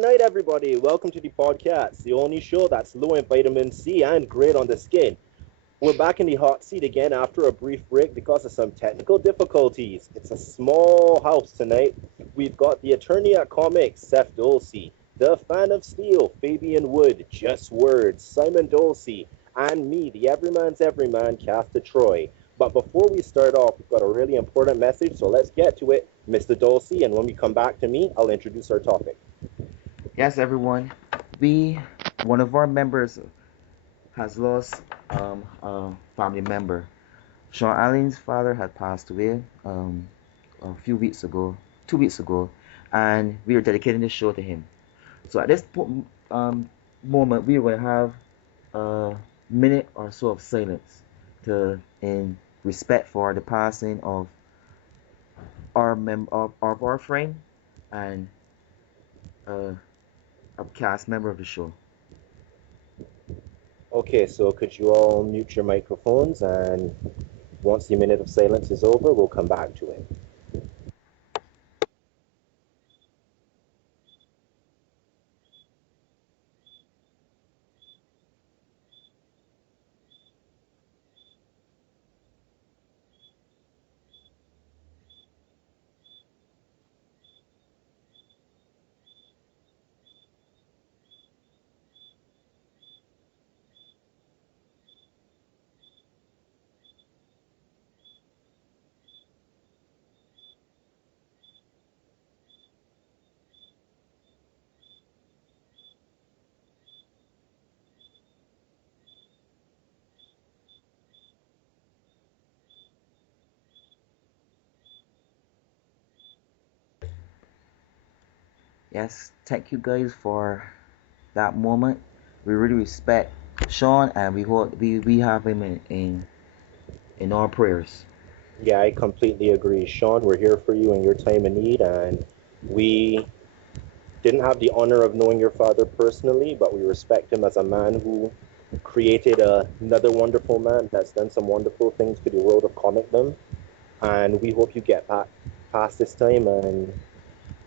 night, everybody. Welcome to the PodCATS, the only show that's low in vitamin C and great on the skin. We're back in the hot seat again after a brief break because of some technical difficulties. It's a small house tonight. We've got the attorney at comics, Seth Dolce, the fan of steel, Fabian Wood, Just Words, Simon Dolce, and me, the everyman's everyman, Kath Troy. But before we start off, we've got a really important message, so let's get to it, Mr. Dolce, and when we come back to me, I'll introduce our topic. Yes, everyone. One of our members, has lost a family member. Sean Allen's father had passed away a few weeks ago, 2 weeks ago, and we are dedicating this show to him. So at this moment, we will have a minute or so of silence in respect for the passing of our friend and uh, a cast member of the show. Okay, so could you all mute your microphones, and once the minute of silence is over, we'll come back to it. Yes, thank you guys for that moment. We really respect Sean, and we hope we have him in our prayers. Yeah, I completely agree. Sean, we're here for you in your time of need, and we didn't have the honor of knowing your father personally, but we respect him as a man who created another wonderful man that's done some wonderful things to the world of comicdom. And we hope you get back past this time and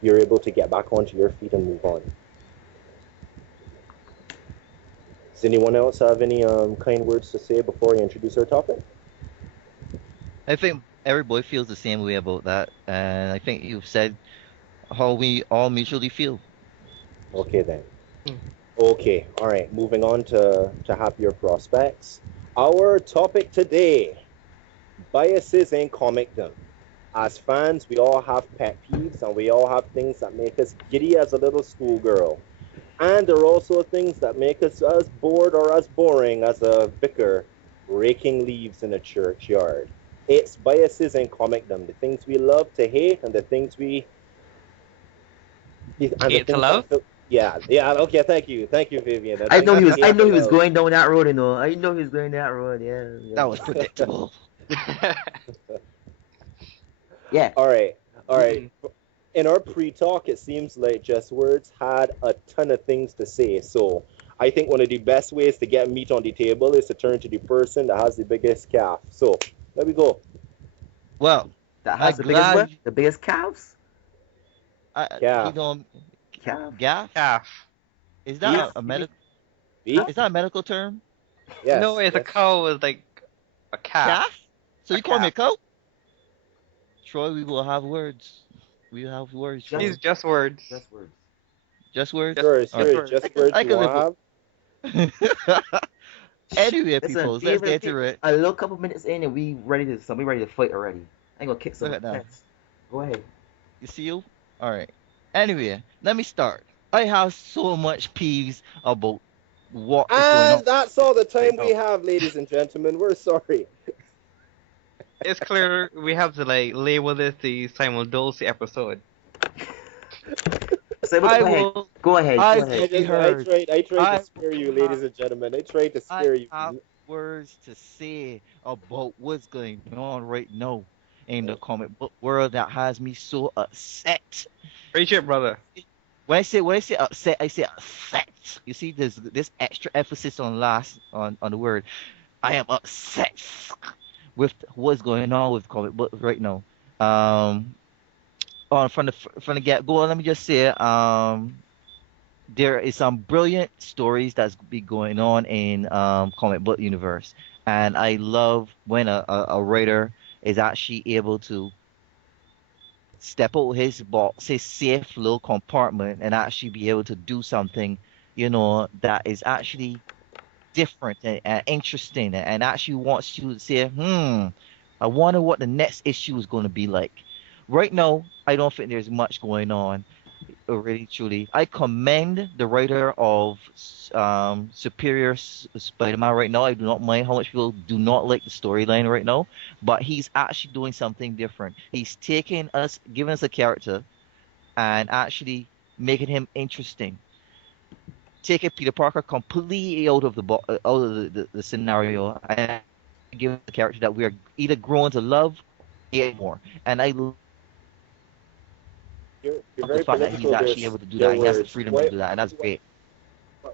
you're able to get back onto your feet and move on. Does anyone else have any kind words to say before I introduce our topic? I think everybody feels the same way about that, and I think you've said how we all mutually feel. Okay then. Okay, all right. Moving on to happier prospects. Our topic today: biases in comicdom. As fans, we all have pet peeves and we all have things that make us giddy as a little schoolgirl. And there are also things that make us as bored or as boring as a vicar raking leaves in a churchyard. It's biases in comicdom, the things we love to hate and the things we and the Hate to things love? yeah, okay, thank you, Vivian. The I things know he we was. hate I know to he was love. going down that road. I know he was going that road. Yeah. That was predictable. Yeah. All right, all right. Mhm. In our pre-talk, it seems like Just Words had a ton of things to say. So I think one of the best ways to get meat on the table is to turn to the person that has the biggest calf. So there we go. Well, That I has the biggest what? glad The biggest calves? he Calf. don't Calf? gaff. Calf. Is Beef. that a medical? Beef? Is that a medical term? No, Yes. it's a Yes. cow with like a calf. Calf? So A you call me a calf. cow? Troy, we will have words. We will have words, Just, Troy. These just words. just words. Just words. Just Sure, All just right. sure. words. Just words I you can live want to have. with. Anyway, Listen, people, let's even get to it. a little couple minutes in and we ready to fight already. I ain't gonna kick some Look at that. ass. Go ahead. You see you? All right. Anyway, let me start. I have so much peeves about what is going on And that's all the right time we now. have, ladies and gentlemen. We're sorry. It's clear we have to like label this the Simon Dulce episode. So go I ahead. will. Go ahead. I Go will ahead. be heard. I tried to I scare you, will ladies have. and gentlemen. I tried to I scare you. have words to say about what's going on right now in the comic book world that has me so upset. Appreciate, brother. When I say upset, I say upset. You see, there's this extra emphasis on on the word. I am upset with what's going on with comic books right now. Um, from the get go, let me just say, there is some brilliant stories that's be going on in comic book universe, and I love when a writer is actually able to step out his box, his safe little compartment, and actually be able to do something, that is actually different and interesting, and actually wants you to say, I wonder what the next issue is going to be like. Right now, I don't think there's much going on. Really, truly, I commend the writer of Superior Spider-Man right now. I do not mind how much people do not like the storyline right now, but he's actually doing something different. He's taking us, giving us a character, and actually making him interesting. Taking Peter Parker completely out of the scenario, and give us a character that we are either growing to love, hate more. And I love You're the very fact that he's political actually able to do there that. He has the words. freedom to do that, and that's great.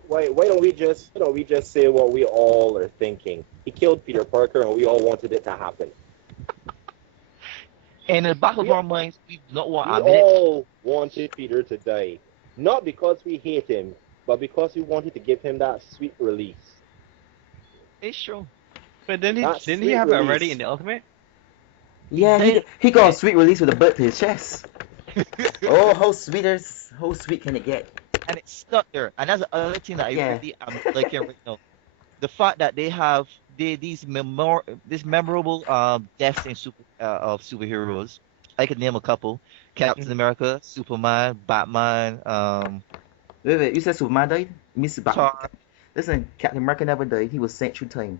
Why don't we just say what we all are thinking? He killed Peter Parker, and we all wanted it to happen. And in the back of We our minds, we do not want to we admit it. all wanted Peter to die, not because we hate him, but because we wanted to give him that sweet release. It's true. But didn't That didn't he sweet have it already release. in the Ultimate? Yeah, Then- he got a sweet release with a bullet to his chest. Oh, how sweet can it get? And it's stuck there. And that's the other thing that I Yeah. really am liking right now. The fact that they have these memorable deaths in of superheroes. I could name a couple: Captain Mhm. America, Superman, Batman, Wait, you said Superman died? You mean Thor. Listen, Captain America never died. He was sent through time.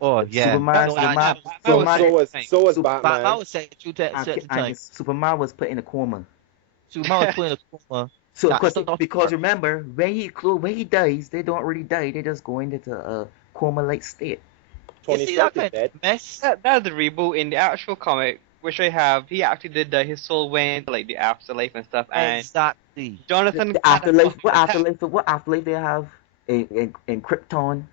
Oh yeah, Superman, No, That- Superman, Batman So was Superman, so was sent so was Sup- Batman Batman. was sent through that certain and time. Superman was put in a coma. Superman was put in a coma. So That because stuff because remember when he dies, they don't really die. They just go into a coma-like state. you Tony see Stark that is kind dead. of mess. That's the reboot in the actual comic, which I have. He actually did that. His soul went to like the afterlife and stuff, and Exactly. Jonathan The had a afterlife. fucking attack. What afterlife they have in Krypton?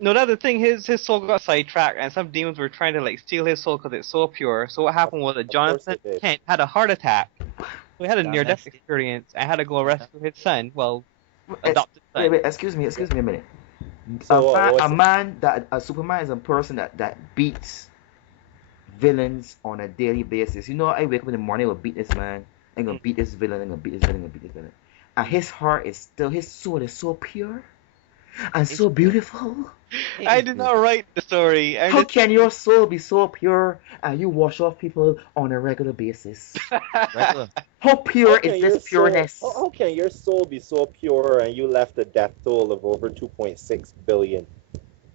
No, that's the thing. His soul got sidetracked, and some demons were trying to like steal his soul because it's so pure. So what happened was that Of course Jonathan they did. Kent had a heart attack. So he had a That near-death messed it. experience and had to go rescue his son. Well, adopted Wait, son. excuse me a minute. So A Superman is a person that beats villains on a daily basis. You know, I wake up in the morning, I will beat this man, I'm gonna beat this villain, I'm gonna beat this villain, I'm gonna beat this villain. And his heart is still, his soul is so pure and so beautiful. I did not write the story. I'm How just can your soul be so pure and you wash off people on a regular basis? Regular. How pure can is your this pureness? How can your soul be so pure and you left a death toll of over 2.6 billion?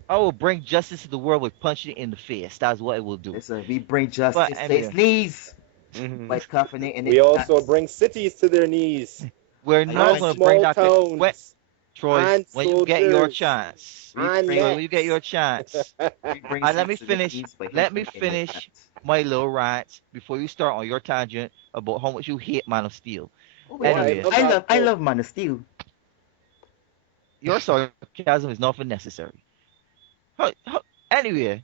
I will bring justice to the world with punching it in the face. That's what it will do. Listen, we bring justice But to anyway. his knees Mhm. by cuffing it in We his also nuts. bring cities to their knees. We're And not going to bring small that. When, towns. Troy, and when you get your soldiers. chance, And Troy, when you get your chance, We bring let me cities to their finish. knees by Let me cuffing it in his finish nuts. my little rant before you start on your tangent about how much you hate Man of Steel. Oh, wait, Anyway, I love Man of Steel. your sarcasm is nothing necessary. Anyway,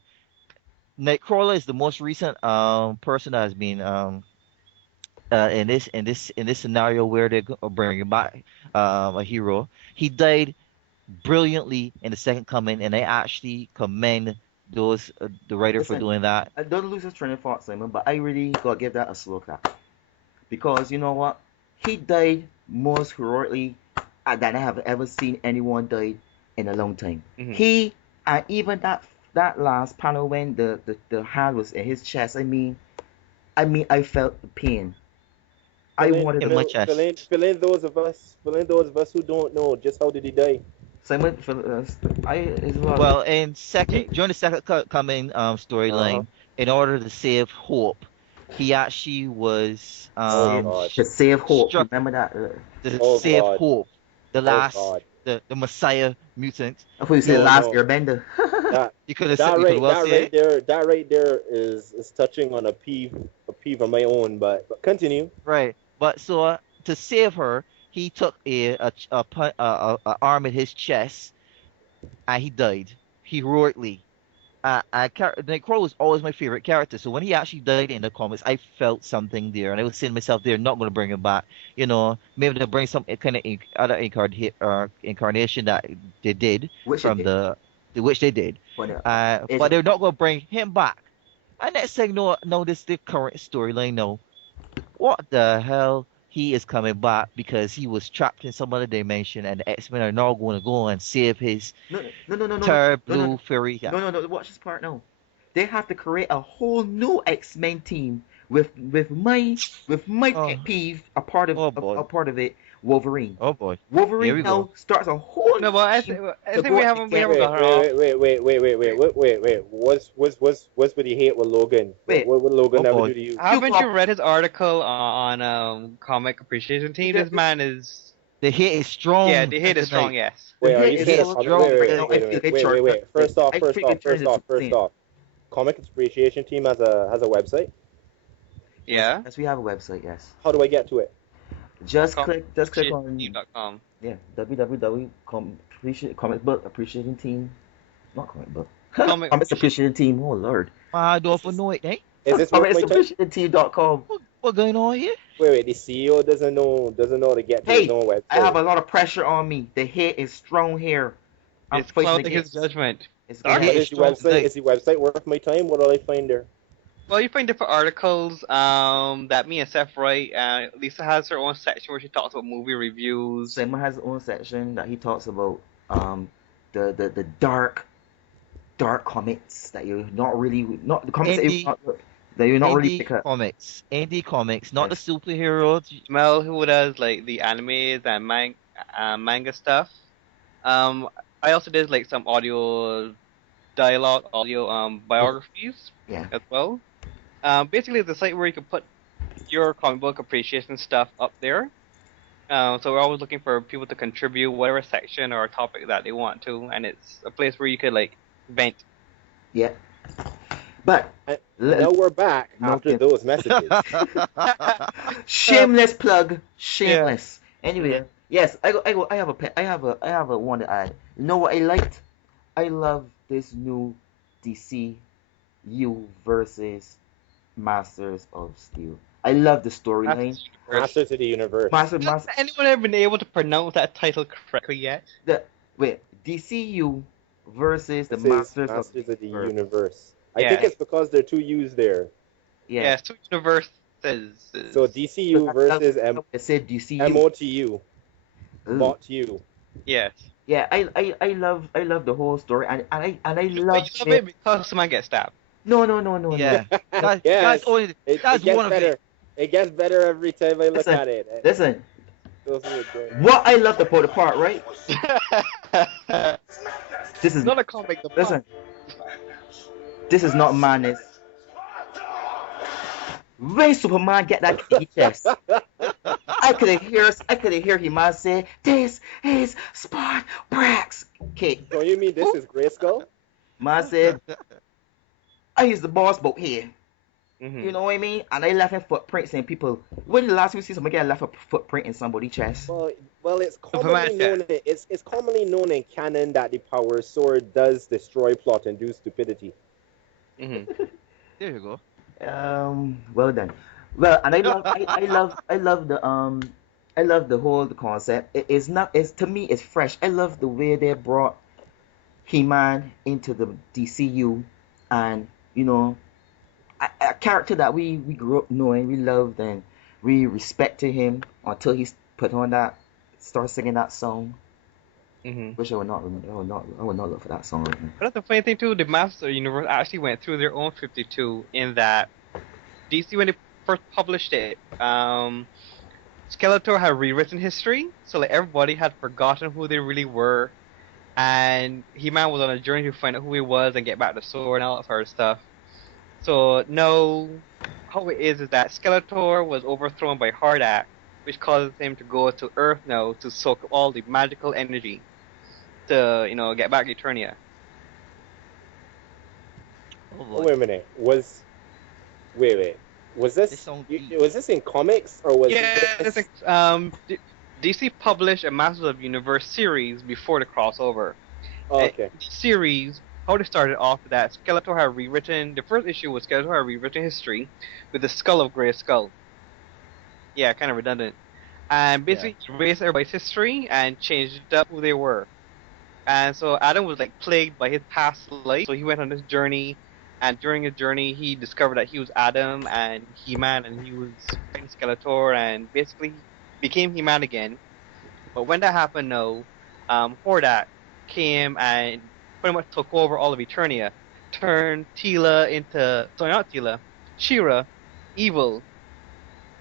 Nightcrawler is the most recent person that has been in this scenario where they're bringing back a hero. He died brilliantly in the second coming, and I actually commend the writer for Listen, doing that. I don't lose his train of thought, Simon, but I really gotta give that a slow clap. Because you know what? He died most heroically than I have ever seen anyone die in a long time. Mhm. He and even that last panel when the hand was in his chest, I felt the pain. I wanted in to my chest. Fill in those of us who don't know just how did he die. Simon I as well. Well, during the second coming storyline, in order to save Hope, he actually was God. to save hope. struck Remember that? to Oh, save God. Hope, the last God. the Messiah mutant. I thought you said No, last no. airbender. That You could have that you could right well that say right there that right there is touching on a peeve of my own, but continue. right. But so to save her, he took a arm in his chest, and he died heroically. Nightcrawler was always my favorite character. So when he actually died in the comics, I felt something there, and I was saying to myself, they're not going to bring him back. Maybe they'll bring some kind of other incarnation that they did Which it from did. which they did. But But they're not going to bring him back. And next thing, no, this the current storyline. No, what the hell? He is coming back because he was trapped in some other dimension, and the X-Men are now going to go and save his no. Third Blue Fury. Yeah. No. Watch this part now. They have to create a whole new X-Men team with my pet peeve, a part of it, Wolverine. Oh boy. Here Wolverine we now go. starts a whole No, new but I team think to we go haven't against- got her off. Wait. What's with the hate with Logan? Wait. What would Logan Oh, ever boy. do to you? Haven't you read his article on Comic Appreciation Team? This man is The hit is strong. yeah, the hate is tonight. strong. Yes. Wait, are hate you is saying so a strong wait, right now, I feel it wait. First off. insane. Comic Appreciation Team has a website. Yeah. Yes, we have a website. Yes. How do I get to it? Just click on Team.com. Comic Book Appreciation Team, not comic book. Comic Comics Appreciation Team. Oh Lord. I don't know it, eh? Is this worth Comics my time? Appreciation Team.com. What going on here? Wait. The CEO doesn't know to get to Hey, his own website. I have a lot of pressure on me. The hate is strong here. I'm It's fighting clouding his against. judgment. It's The hate What is is the strong website? tonight. Is the website worth my time? What do I find there? Well, you find different articles that me and Seth write. Lisa has her own section where she talks about movie reviews. Simon has his own section that he talks about the dark comics that you're not really not the comics that you're not really pick up. Indie comics, not Yes. the superheroes. Mel, who does like the animes and manga stuff. I also did like some audio biographies Yeah. as well. Basically, it's a site where you can put your comic book appreciation stuff up there. So we're always looking for people to contribute whatever section or topic that they want to, and it's a place where you could like vent. Yeah. But Now we're back No after kidding. those messages. shameless plug. Shameless. Anyway, yes, I have a one to add. You know what I liked? I love this new DCU versus Masters of Steel. I love the storyline. Masters of the Universe. Master, Has anyone ever been able to pronounce that title correctly yet? DCU versus the This is Masters of Masters of the Universe. Universe. I Yeah. think it's because there are two U's there. Yeah. Yes, two universes. So DCU versus It said DCU. MOTU. Ooh. MOTU. Yes. Yeah, I love the whole story and I But you love love it because someone gets stabbed. No. Yeah, Yes. that's only It that's gets one of better. it. It gets better every time I look Listen, at it. Listen, Feels really good. what I love about the part, right? This is Not a comic. The listen. This is not madness. When Superman get that key chest, I could hear him man say, "This is Spot Brax." Okay, So you mean this is Grayskull? man said, "I is the boss boat here." Mhm. You know what I mean? And I left in footprints and people. When the last we see somebody get left a footprint in somebody's chest? Well, it's Superman commonly known. It's commonly known in canon that the Power Sword does destroy plot and do stupidity. Mhm. There you go. Well done. Well, and I love the whole concept. It's not. It's to me. It's fresh. I love the way they brought He-Man into the DCU, and you know, a character that we grew up knowing, we loved, and we respected him until he started singing that song. Mhm. Which I would not look for that song right now. But that's the funny thing too. The Master Universe actually went through their own 52 in that DC when they first published it, Skeletor had rewritten history, so like everybody had forgotten who they really were, and He-Man was on a journey to find out who he was and get back the sword and all that sort of stuff. So no, how it is that Skeletor was overthrown by Hordak, which causes him to go to Earth now to soak up all the magical energy to get back Eternia. Oh, Oh, wait a minute. Was This this song was this in comics or was Yeah, this? DC published a Masters of Universe series before the crossover. Oh, okay. The series how they started off that Skeletor had rewritten, the first issue was Skeletor had rewritten history with the skull of Grey Skull. Yeah, kind of redundant. And basically erased everybody's history and changed up who they were. And so Adam was like plagued by his past life, so he went on this journey, and during his journey he discovered that he was Adam and He-Man, and he was fighting Skeletor, and basically became He-Man again. But when that happened, Hordak came and pretty much took over all of Eternia, turned She-Ra, evil,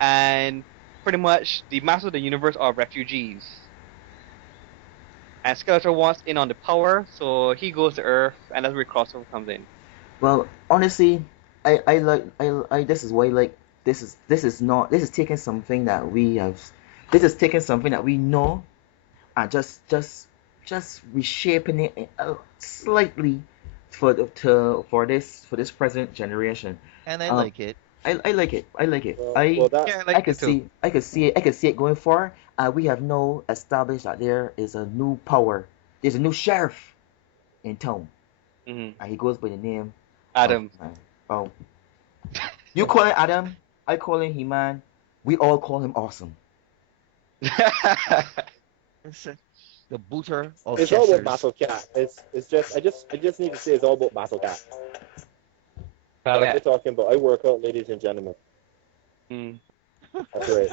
and pretty much the masters of the universe are refugees. And Skeletor wants in on the power, so he goes to Earth, and that's where crossover comes in. Well, honestly, I this is why like this is taking something that we have, this is taking something that we know, and just reshaping it slightly for this present generation. And I like it. I like it. Well, I could see it going forward. We have now established that there is a new power. There's a new sheriff in town, and he goes by the name Adam. You call him Adam. I call him He-Man. We all call him Awesome. The booter of it's all about Chesters. PodCATS. It's just I just need to say it's all about PodCATS. Like Yeah. we're talking about, I work out, ladies and gentlemen. That's right.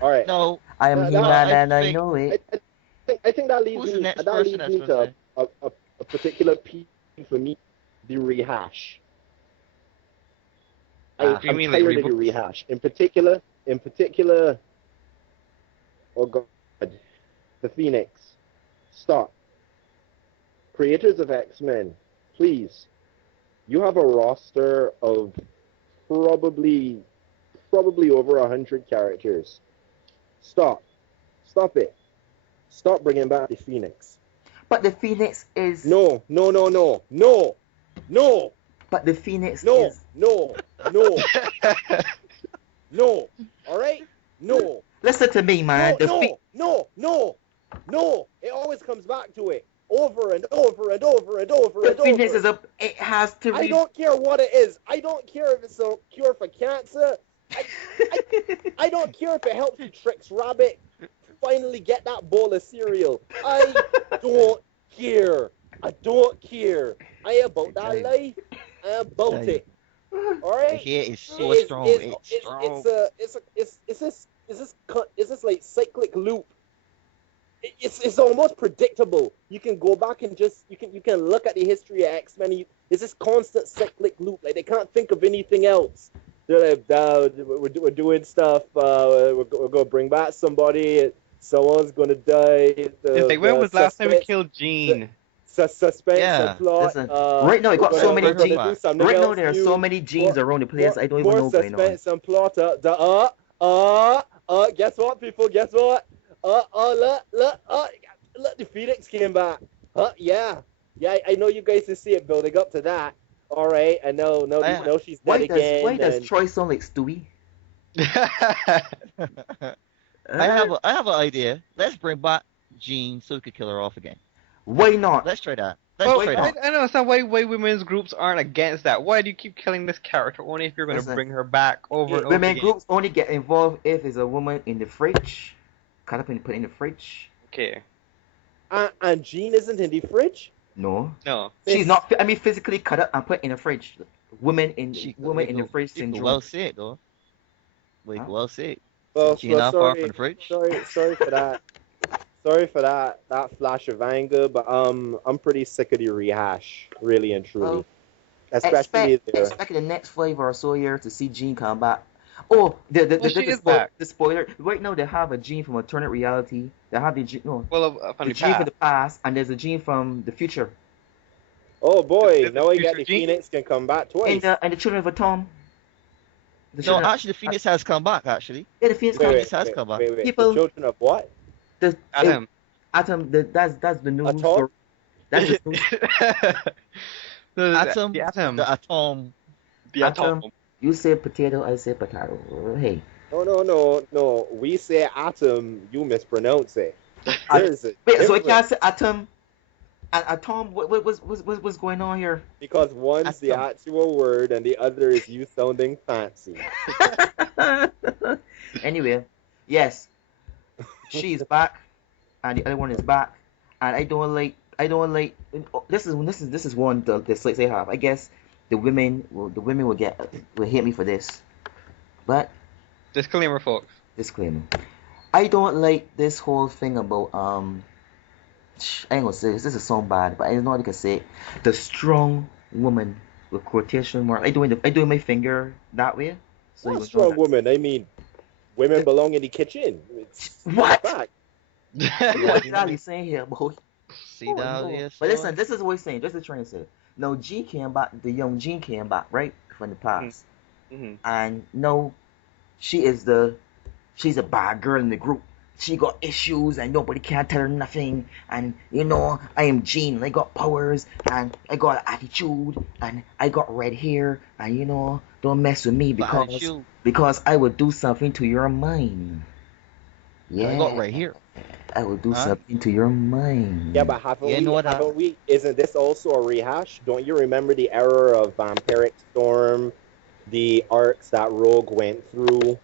All right. No, I am No, He-Man I and I think- know it. I think that leads Who's the me next that person leads that's me gonna to a particular piece for me, the rehash. Ah. You I'm mean like tired of the reboot? rehash. In particular, oh God, the Phoenix. Stop. Creators of X-Men, please. You have a roster of probably over 100 characters. Stop it. Stop bringing back the Phoenix. But the Phoenix is No. But the Phoenix No. is. No. All right? No. Listen to me, man. No. It always comes back to it. Over and over and over and over The and Phoenix over. is a. It has to. I don't care what it is. I don't care if it's a cure for cancer. I don't care if it helps Trix Rabbit finally get that bowl of cereal. I don't care. I about that life. I about it. All The right. hair is so It's- strong. it's- It's strong. It's this like cyclic loop. It's almost predictable. You can go back and you can look at the history of X-Men. It's this constant cyclic loop. Like they can't think of anything else. They're like, we're doing stuff. We're gonna bring back somebody. Someone's gonna die. It's like, when was the last time we suspense- killed Jean? Suspense Yeah. and plot. Listen, right now, you got we're so gonna- many we're gonna genes. do something Right now, else there are new. so many genes around the place. I don't even More know what's going on. suspense and plot. Guess what, people? Guess what? Look, the Phoenix came back. Yeah. I know you guys can see it building up to that. All right, I know. No, she's dead again. Why does and- Troy sound like Stewie? I have an idea. Let's bring back Jean so we could kill her off again. Why not? Let's try that. Well, Let's try I that. don't understand why women's groups aren't against that. Why do you keep killing this character only if you're going to Listen, bring her back over and over Women again? groups only get involved if there's a woman in the fridge, cut up and put in the fridge. Okay. And Jean isn't in the fridge. No, No. she's not. I mean, physically cut up and put in the fridge. Women in She- the fridge you syndrome. well said, though. Huh? Well said. Well, She not far from sorry, the fridge. sorry for that. Sorry for that flash of anger, but I'm pretty sick of the rehash, really and truly. Well, Especially there. expect in the next 5 or so years to see Jean come back. Oh, she is back. the spoiler. Right now, they have a Jean from alternate reality. They have the Jean, no, Well, from the the Jean from past. the past, and there's a Jean from the future. Oh boy, Is it now I get Future the Jean? Phoenix can come back twice. And the Children of Atom. The No, children, actually, the Phoenix has come back. Actually, yeah, the Phoenix. Phoenix has come back. People- The children of what? The Adam. Atom. That's the news. Atom? story. That's the news. Atom, The atom. the atom. The Atom. atom. You say potato, I say potato. Hey, No. We say atom, you mispronounce it. There's a Wait, so I difference. can't say atom and atom. What's going on here? Because one's the Atom. actual word and the other is you sounding fancy. Anyway, yes, she's back, and the other one is back, and I don't like. This is one the slates I have. I guess the women will hate me for this, but Disclaimer, folks. disclaimer. I don't like this whole thing about I ain't gonna say this. This is so bad, but I don't know how to say it. The strong woman with quotation mark. I doing my finger that way, so you Not will know strong that. woman. I mean, women belong in the kitchen. It's What? a fact. What exactly saying here, boy? See that No. here, But so listen, this is what he's saying. This is trying to say. No, G came back. The young Jean came back, right, from the past, hmm and no, she's a bad girl in the group. She got issues and nobody can tell her nothing. And I am Jean and I got powers and I got attitude and I got red hair and don't mess with me Valid because shoe. because I would do something to your mind. And I got Yeah, right here. I would do Huh? something to your mind. Yeah, but haven't You we? know what? Haven't we? Isn't this also a rehash? Don't you remember the era of Vampiric Storm, the arcs that Rogue went through?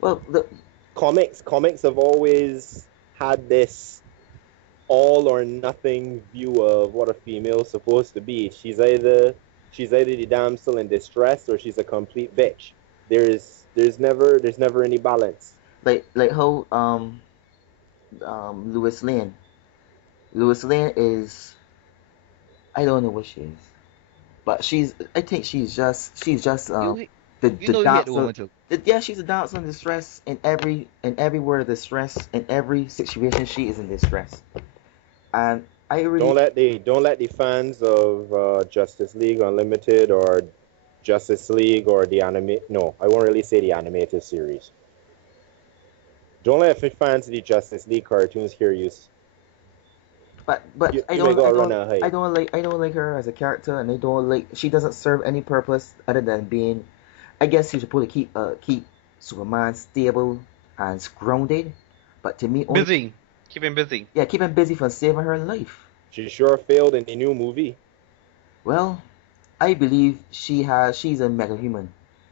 Well, Comics have always had this all or nothing view of what a female's supposed to be. She's either the damsel in distress or she's a complete bitch. There's never any balance. like how Louis Lane. Louis Lane is, I don't know what she is, but I think she's just You the you know you hit the damsel. woman too. Yeah, she's a damsel in distress in every word of distress in every situation. She is in distress, and I Don't really let the fans of Justice League Unlimited or Justice League or the anime. No, I won't really say the animated series. Don't let the fans of the Justice League cartoons hear you. but You, I you may don't go I run don't a I hide. don't like I don't like her as a character, and I don't like she doesn't serve any purpose other than being. I guess she's supposed to keep Superman stable and grounded, but to me only busy. Keep him busy. yeah keep him busy for saving her life. She sure failed in the new movie. Well, I believe she's a mega human.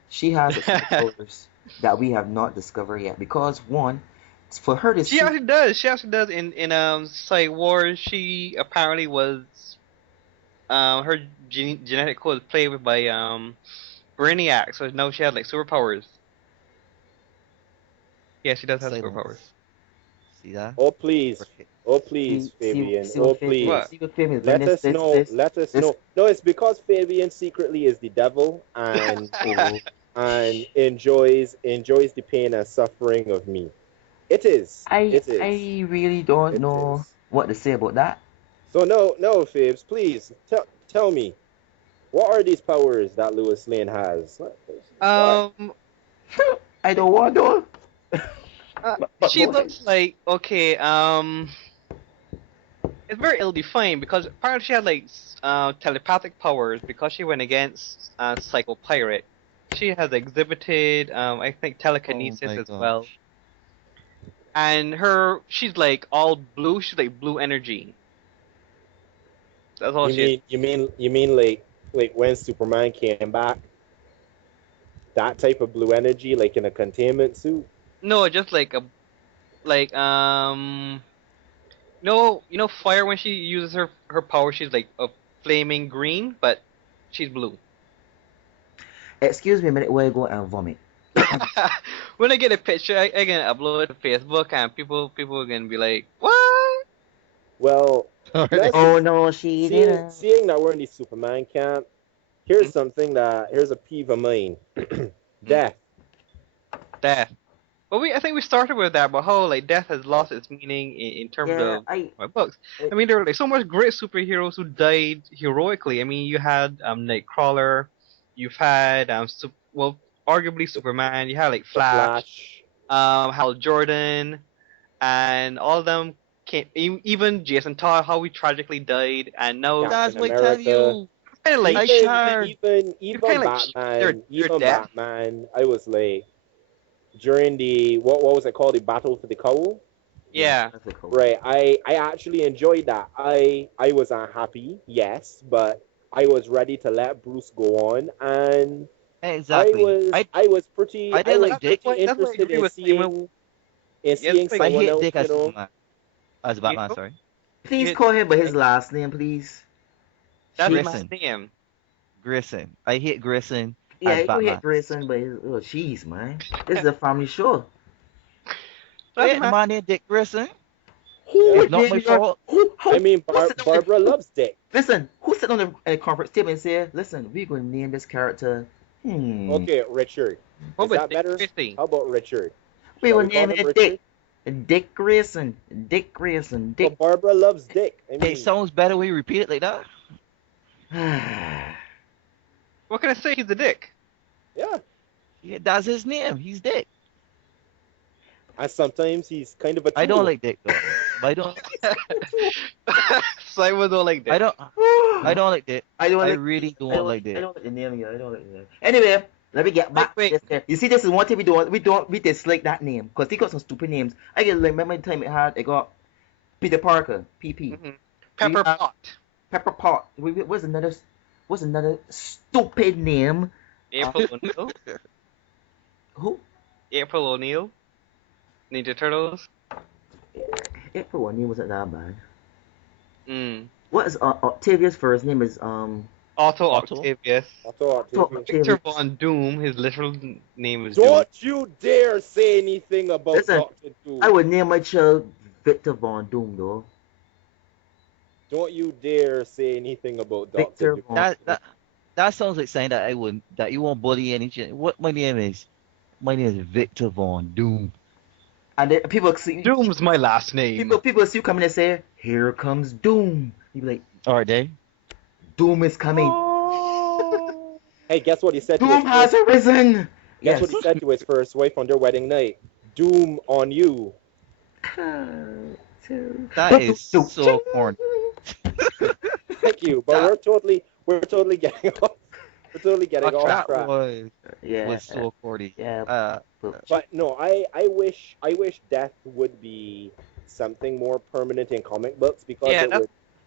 She has superpowers that we have not discovered yet. Because one, for her to She see, actually does. She actually does. In Psych Wars, she apparently was her genetic code was played with by Brainiac, so no, she had like superpowers. Yeah, she does have superpowers. Silence. See that? Oh please, Right. oh please, see see Fabian. see Oh what Fabian What? please. see what Fabian is Let bringing us know. Let us this know. No, it's because Fabian secretly is the devil and oh enjoys the pain and suffering of me. It is. I It is. I really don't It know is. what to say about that. So no, Fibs, please tell me, what are these powers that Lewis Lane has? What? um, I don't want to. she Go ahead. looks like okay. It's very ill-defined because apparently she had like telepathic powers because she went against Psycho Pirate. She has exhibited I think Oh telekinesis my as well, gosh. and she's like all blue. She's like blue energy. That's all You she is. mean like when Superman came back, that type of blue energy, like in a containment suit? No, just like a like no, fire when she uses her power, she's like a flaming green, but she's blue. Excuse me a minute while I go and vomit. When I get a picture, I can upload it to Facebook, and people are gonna be like, "What?" Well, Already. let's Oh no, she seeing didn't. seeing that we're in the Superman camp. Here's a peeve of mine. Death. Death. But I think we started with that, but how like death has lost its meaning in terms Yeah, of my books. I mean, there were like so much great superheroes who died heroically. I mean, you had Nightcrawler, you've had arguably Superman. You had like The Flash, Flash. Hal Jordan, and all of them came. Even Jason Todd, how he tragically died, and now That's Captain what I tell America. you. kind of like I Even shared. you've even kind of like their Batman, their even death. Batman, I was like during the what was it called, the Battle for the Cowl? Yeah. That's a cool. Right. I actually enjoyed that. I was unhappy, yes, but I was ready to let Bruce go on, and Exactly. I was pretty I didn't like That's Dick. what that's what I interested agree with Simon. in Yeah, that's seeing like I someone hate else, Dick as Superman, as you Batman. know, Sorry, Please you, call him by his like, last name, please. that's She, my Grayson. name. Grayson. I hate Grayson yeah, as you can hit Batman. Grayson by his. Oh, jeez, man. This is a family show. That's Wait, the my man named Dick Grayson. Who yeah. It's would not my name your fault. who? I How? mean, Who sit on the Barbara who, loves Dick. listen? Who sit on the conference table and say, "Listen, we're going to name this character. Hmm. Okay, Richard. what Is about that Dick better? Tracy? How about Richard? We Shall will we call name him it Richard? Dick. Dick Grayson. Dick Grayson. Dick." But Barbara loves Dick. I It mean, sounds better when you repeat it like that. What can I say? He's a dick. yeah. Yeah, that's his name. He's Dick. And sometimes he's kind of a I don't tool. like Dick though. But Simon don't like I Dick. don't, I don't like Dick. I don't I like. really I don't don't. like I Dick. don't like the name here. I don't like the name. Anyway, let me get Wait, back to wait. this here. You see, this is one thing we don't. We dislike that name because they got some stupid names. I can remember the time it had. It got Peter Parker, PP. hmm We Pepper have Pot. Pepper Pot. What's another? What's another stupid name? April O'Neil. Who? April O'Neil. Ninja Turtles. April one name wasn't that bad. Mm. What is Octavia's first name? Is Otto Otto? Octavius. Otto Octavius. Victor Octavius. Von Doom. His literal name is Doom. Don't you dare say anything about Listen, Doctor Doom. I would name my child Victor Von Doom though. Don't you dare say anything about Doctor Victor Doom. Von That Doom. that that sounds like saying that I wouldn't, that you won't bully any. What my name is? My name is Victor Von Doom. And then people see Doom's my last name. people see you coming and say, "Here comes Doom." You be like, All right, Dave. "Doom is coming. Hey, guess what he said to his Doom has first, arisen." guess Yes. what he said to his first wife on their wedding night? Doom on you. That is so corny. Thank you. But That- we're totally getting off. We're totally getting off That track. Yeah. was so corny. Yeah. But no, I wish death would be something more permanent in comic books because Yeah,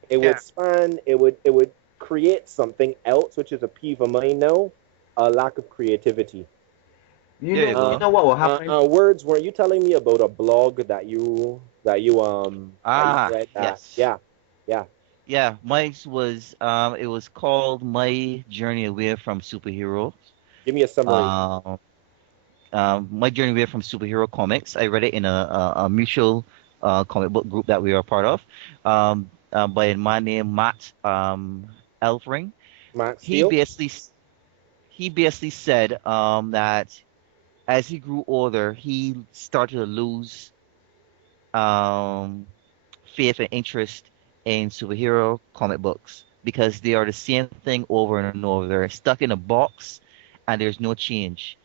it would span it would create something else, which is a peeve of mine now, a lack of creativity. You There you know, go. you know what will happen? Words, were you telling me about a blog that you that you read that? Yes. Yeah. Yeah, mine was it was called My Journey Away from Superhero. Give me a summary. My Journey Away from Superhero Comics. I read it in a mutual comic book group that we are part of, by a man named Matt Elfring. Max He Steel. basically he basically said that as he grew older, he started to lose um, faith and interest in superhero comic books because they are the same thing over and over. They're stuck in a box and there's no change.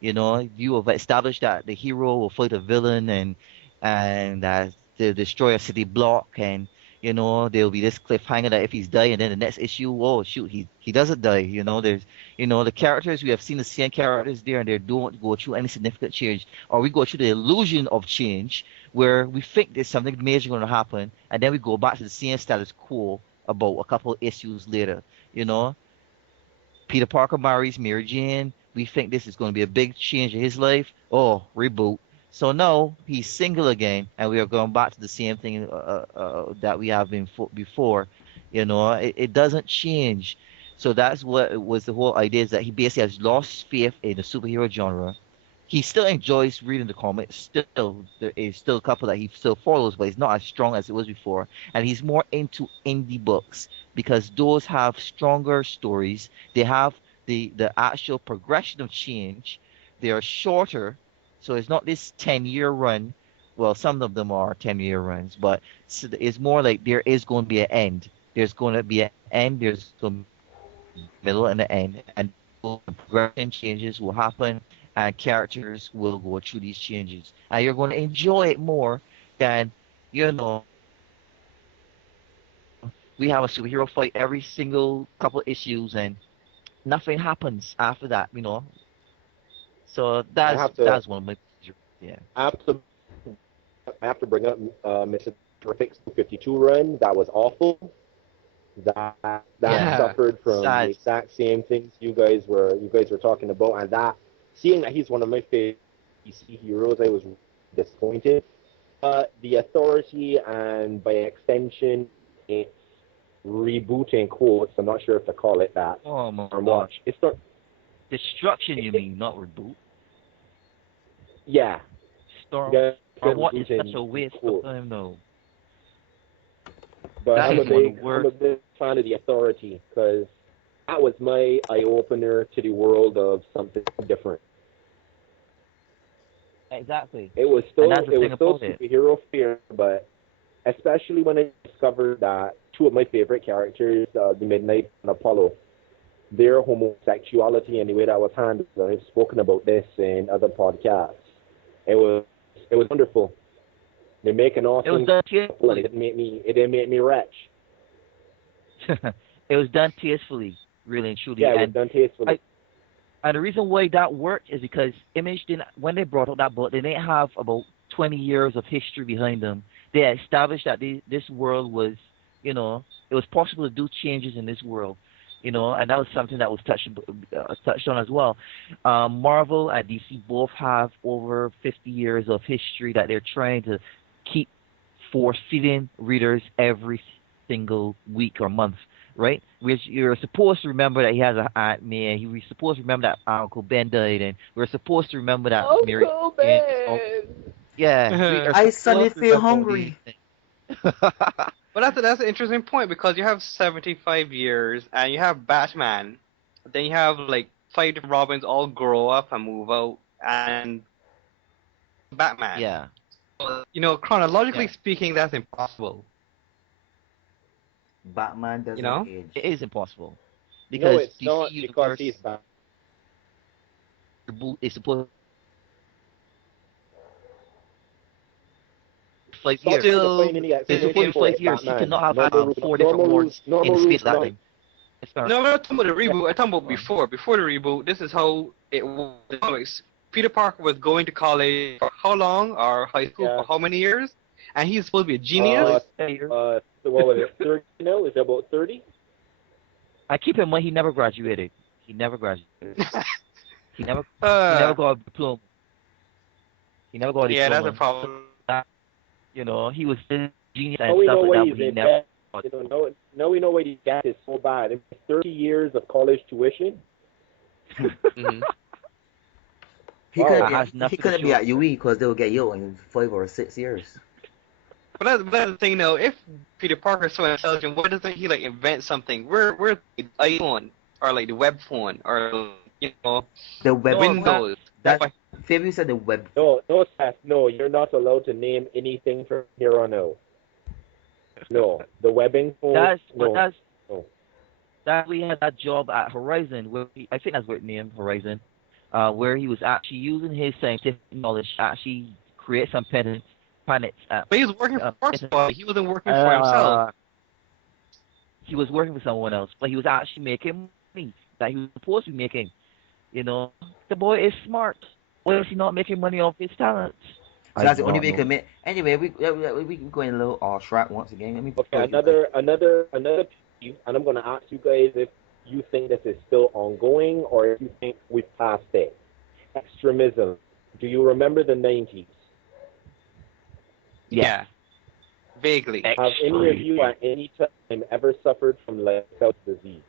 You know, you have established that the hero will fight a villain and that they'll destroy a city block, and you know there'll be this cliffhanger that if he's dying, and then the next issue, oh shoot, he doesn't die. You know, there's the characters, we have seen the same characters there, and they don't go through any significant change, or we go through the illusion of change where we think there's something major going to happen, and then we go back to the same status quo about a couple of issues later. You know, Peter Parker marries Mary Jane. We think this is going to be a big change in his life. Oh, reboot. So now he's single again, and we are going back to the same thing that we have been before. You know, it doesn't change. So that's what was the whole idea, is that he basically has lost faith in the superhero genre. He still enjoys reading the comics. Still, there is still a couple that he still follows, but he's not as strong as it was before. And he's more into indie books because those have stronger stories. They have the actual progression of change. They are shorter, so it's not this 10-year run. Well, some of them are 10-year runs, but it's more like there is going to be an end. There's going to be an end. There's going to be a middle and an end, and progression changes will happen, and characters will go through these changes, and you're going to enjoy it more than you know we have a superhero fight every single couple issues and nothing happens after that, So I that's have to that's one of my, yeah. I have to I have to bring up Mr. Terrific's 52 run. That was awful. That Yeah. suffered from the Sad. exact same things you guys were talking about, and that seeing that he's one of my favorite DC heroes, I was disappointed. The Authority, and by extension, it's rebooting quotes. I'm not sure if to call it that Oh my or God. much. It's not. Destruction, you mean, not reboot. Yeah, Storm. yeah, Or what is rebooting such a waste of quotes. time, though. But That I'm is a one of big the I'm a worst. big fan of the Authority because that was my eye opener to the world of something different. Exactly. It was And still that's the it was thing still about it. superhero fear, but especially when I discovered that two of my favorite characters, the Midnight and Apollo, their homosexuality and the way that was handled. And I've spoken about this in other podcasts. It was it was wonderful. They make an It was awesome done couple, and tastefully. it didn't make me wretch. It was done tastefully, really and truly. Yeah, it was done tastefully. And the reason why that worked is because Image didn't, when they brought out that book, they didn't have about 20 years of history behind them. They established that this world was, it was possible to do changes in this world, and that was something that was touched on as well. Marvel and DC both have over 50 years of history that they're trying to keep force feeding readers every single week or month, right? Which you're supposed to remember that he has a Aunt May, and we're supposed to remember that Uncle Ben died, and we're supposed to remember that Mary Uncle Jane is all. Ben. Yeah, we are I suddenly supposed to feel remember all these hungry. things. But that's an interesting point because you have 75 years and you have Batman. Then you have like five different Robins all grow up and move out and Batman. Yeah, Chronologically yeah, speaking, that's impossible. Batman You doesn't know? age. it is impossible No, because it's DC not because Universe he's back. reboot is supposed to 5 years. Stop trying to Still, find any It's supposed to explanation be for 5 it, years. He Batman. cannot have had Normal rules, four different normal rules, wars in normal the space rules of that apply. thing. It's not. no, I'm not talking about the Yeah, reboot. I'm talking about Fine. before the reboot. This is how it was in the comics. Peter Parker was going to college for how long, or high school yeah. for how many years, and he's supposed to be a genius. Uh, 5 years. so what was it? 30 now? Is it about 30? I keep in mind he never graduated. He never graduated. He never he never uh, got a diploma. He never got a yeah, that's a diploma. So problem. that, he was a genius Now and we stuff know like why that, he's but he in never debt. got a diploma. Now we know why his debt is so bad. I mean, 30 years of college tuition. Hmm. He couldn't Wow. That be has he nothing to couldn't be show at for it. UE because they'll get you in 5 or 6 years. But that's the thing, though. If Peter Parker's so intelligent, why doesn't he like invent something? Where's the iPhone or like the web phone or The web No, Windows? that Why- Fabian said the web. No, no, Seth. No, you're not allowed to name anything from here on out. No, the webbing phone. that's but No, that's no. that we had that job at Horizon where I think that's what it named Horizon, where he was actually using his scientific knowledge to actually create some planets. But he was working for It's- somebody. He wasn't working for himself. uh, he was working for someone else, but he was actually making money that he was supposed to be making. The boy is smart. Why is he not making money off his talents? So I that's do the only not way you know. can make. Anyway, we going a little off track once again. Let me Okay, throw you guys. another piece, and I'm gonna ask you guys if you think this is still ongoing or if you think we've passed it. Extremism. Do you remember the 90s? Yes. Yeah, vaguely. Have any of you Extreme. at any time ever suffered from Life's disease?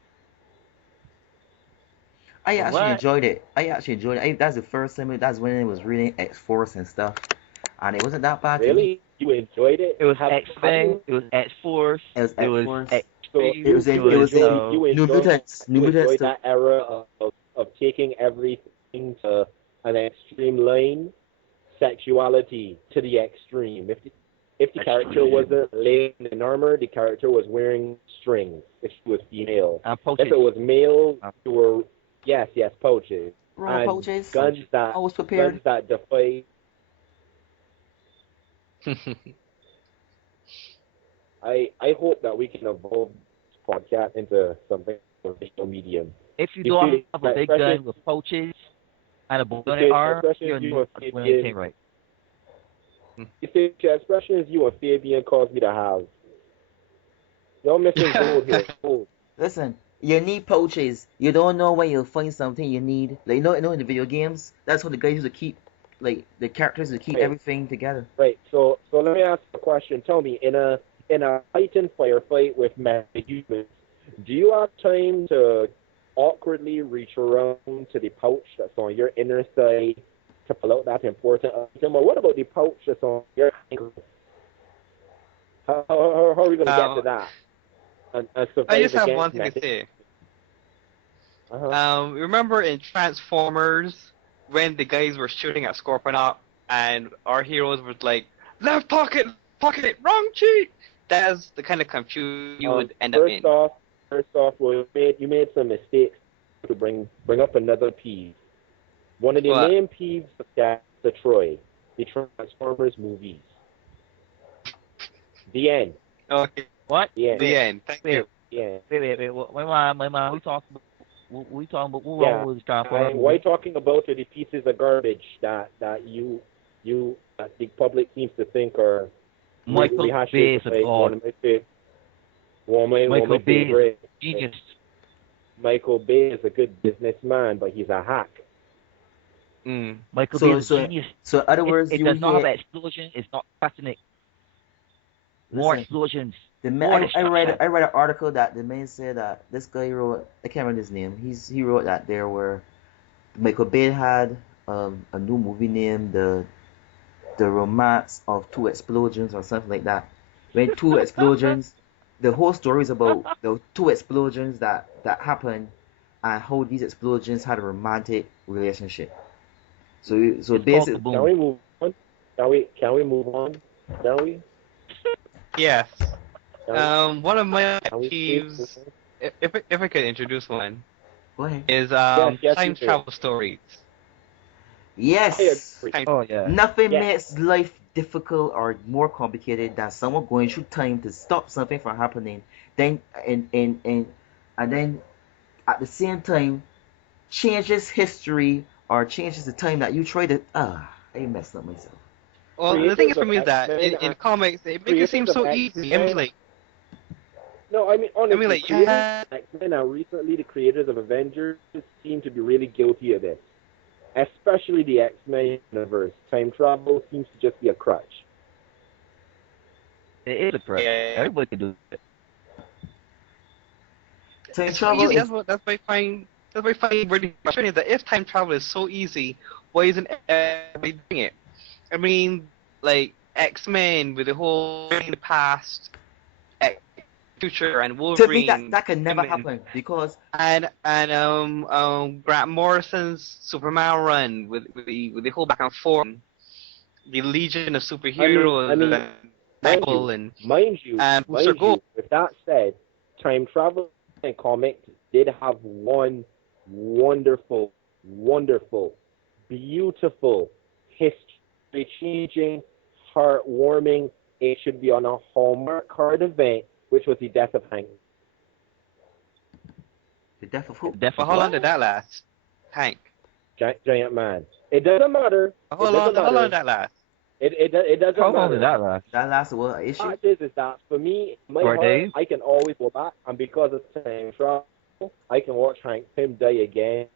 I actually What? enjoyed it. That's the first time. That's when it was really X-Force and stuff, and it wasn't that bad to me. Really? You enjoyed it? It was Have X-Men. you? It was X-Force. It was It was X-Force. So Extreme. It was It in. you It was was in you New enjoyed Mutants. New you Mutants enjoyed too. that era of taking everything to an extreme line, sexuality to the extreme. If the character Extreme. wasn't laying in armor, the character was wearing strings. If she was female, And if pouches. it was male, you were yes, pouches Raw and pouches. guns that I was prepared. defy. I hope that we can evolve this podcast into something of a visual medium. If you You don't see, have a big especially gun with pouches and a bow in okay, it, especially you're if you not have doing kids. anything right. Your facial expressions you and Fabian caused me to have. Y'all missing gold here. Gold. Listen, you need pouches. You don't know when you'll find something you need. Like in the video games, that's how the guys used to keep, like the characters to keep Right. everything together. Right. So let me ask you a question. Tell me, in a Titan firefight with humans, do you have time to awkwardly reach around to the pouch that's on your inner thigh to pull out that important item? Or what about the pouch that's on your ankle? How are we going to get to that? And survive I just have against one thing to mecha- say. Uh-huh. Remember in Transformers when the guys were shooting at Scorponok and our heroes were like, left pocket, wrong cheek. That's the kind of confusion you would end up in. First off, well, you made some mistakes to bring up another peeve. One of the What? main peeves of the Troy, the Transformers movies. The end. Okay, What? The end. the end. Thank you. The end. Wait. My mind. We talking about what Yeah. wrong with Transformers? What you talking about are the pieces of garbage that you that the public seems to think are Michael Bay is a god. one of my Michael Bay favorite. is genius. Michael Bay is a good businessman, but he's a hack. Michael Bay is a genius. So in other words, It you does not have hear. an explosion. It's not fascinating. More Listen, explosions. I More read destruction. an article that the man said that this guy wrote. I can't remember his name. He wrote that there were Michael Bay had a new movie named the Romance of Two Explosions or something like that. When two explosions, the whole story is about the two explosions that happened and how these explosions had a romantic relationship. So It's called basically, Can Kaboom. we move on? Can we move on? Can we? Yes. Can One of my we please move peeves, on? if I could introduce one, go ahead. is Yes, time you do. travel stories. Yes. I agree. Oh yeah. Nothing Yes. makes life difficult or more complicated than someone going through time to stop something from happening, then and then at the same time changes history or changes the time that you try to I messed up myself. Well, the thing is Creators for of me is that X-Men in and comics they make it seem creators of so easy. I mean, X-Men. like, No, I mean honestly, like, creators yeah. of X-Men and recently the creators of Avengers seem to be really guilty of this. Especially the X-Men universe. Time travel seems to just be a crutch. It is a crutch. Yeah. Everybody can do it. Time It's so travel easy. is That's what I find really frustrating. That if time travel is so easy, why isn't everybody doing it? I mean, like X-Men with the whole in the past, X- future, and to me Wolverine, that can never X-Men, happen because and Grant Morrison's Superman run with the whole back and forth, the Legion of Superheroes, I mean, and mind Michael you, and Booster mind Gold. you, with that said, time travel in comics did have one wonderful, beautiful, history-changing, heartwarming, it should be on a Hallmark card event, which was the death of Hank. the death of who? Death But of how long what? did that last? Hank. Giant Man. It doesn't matter. How long did that last? It doesn't How matter. long did that last? That lasted what, an issue? Fact is that for me, my For heart, days? I can always go back, and because of time travel, I can watch Hank Pym die again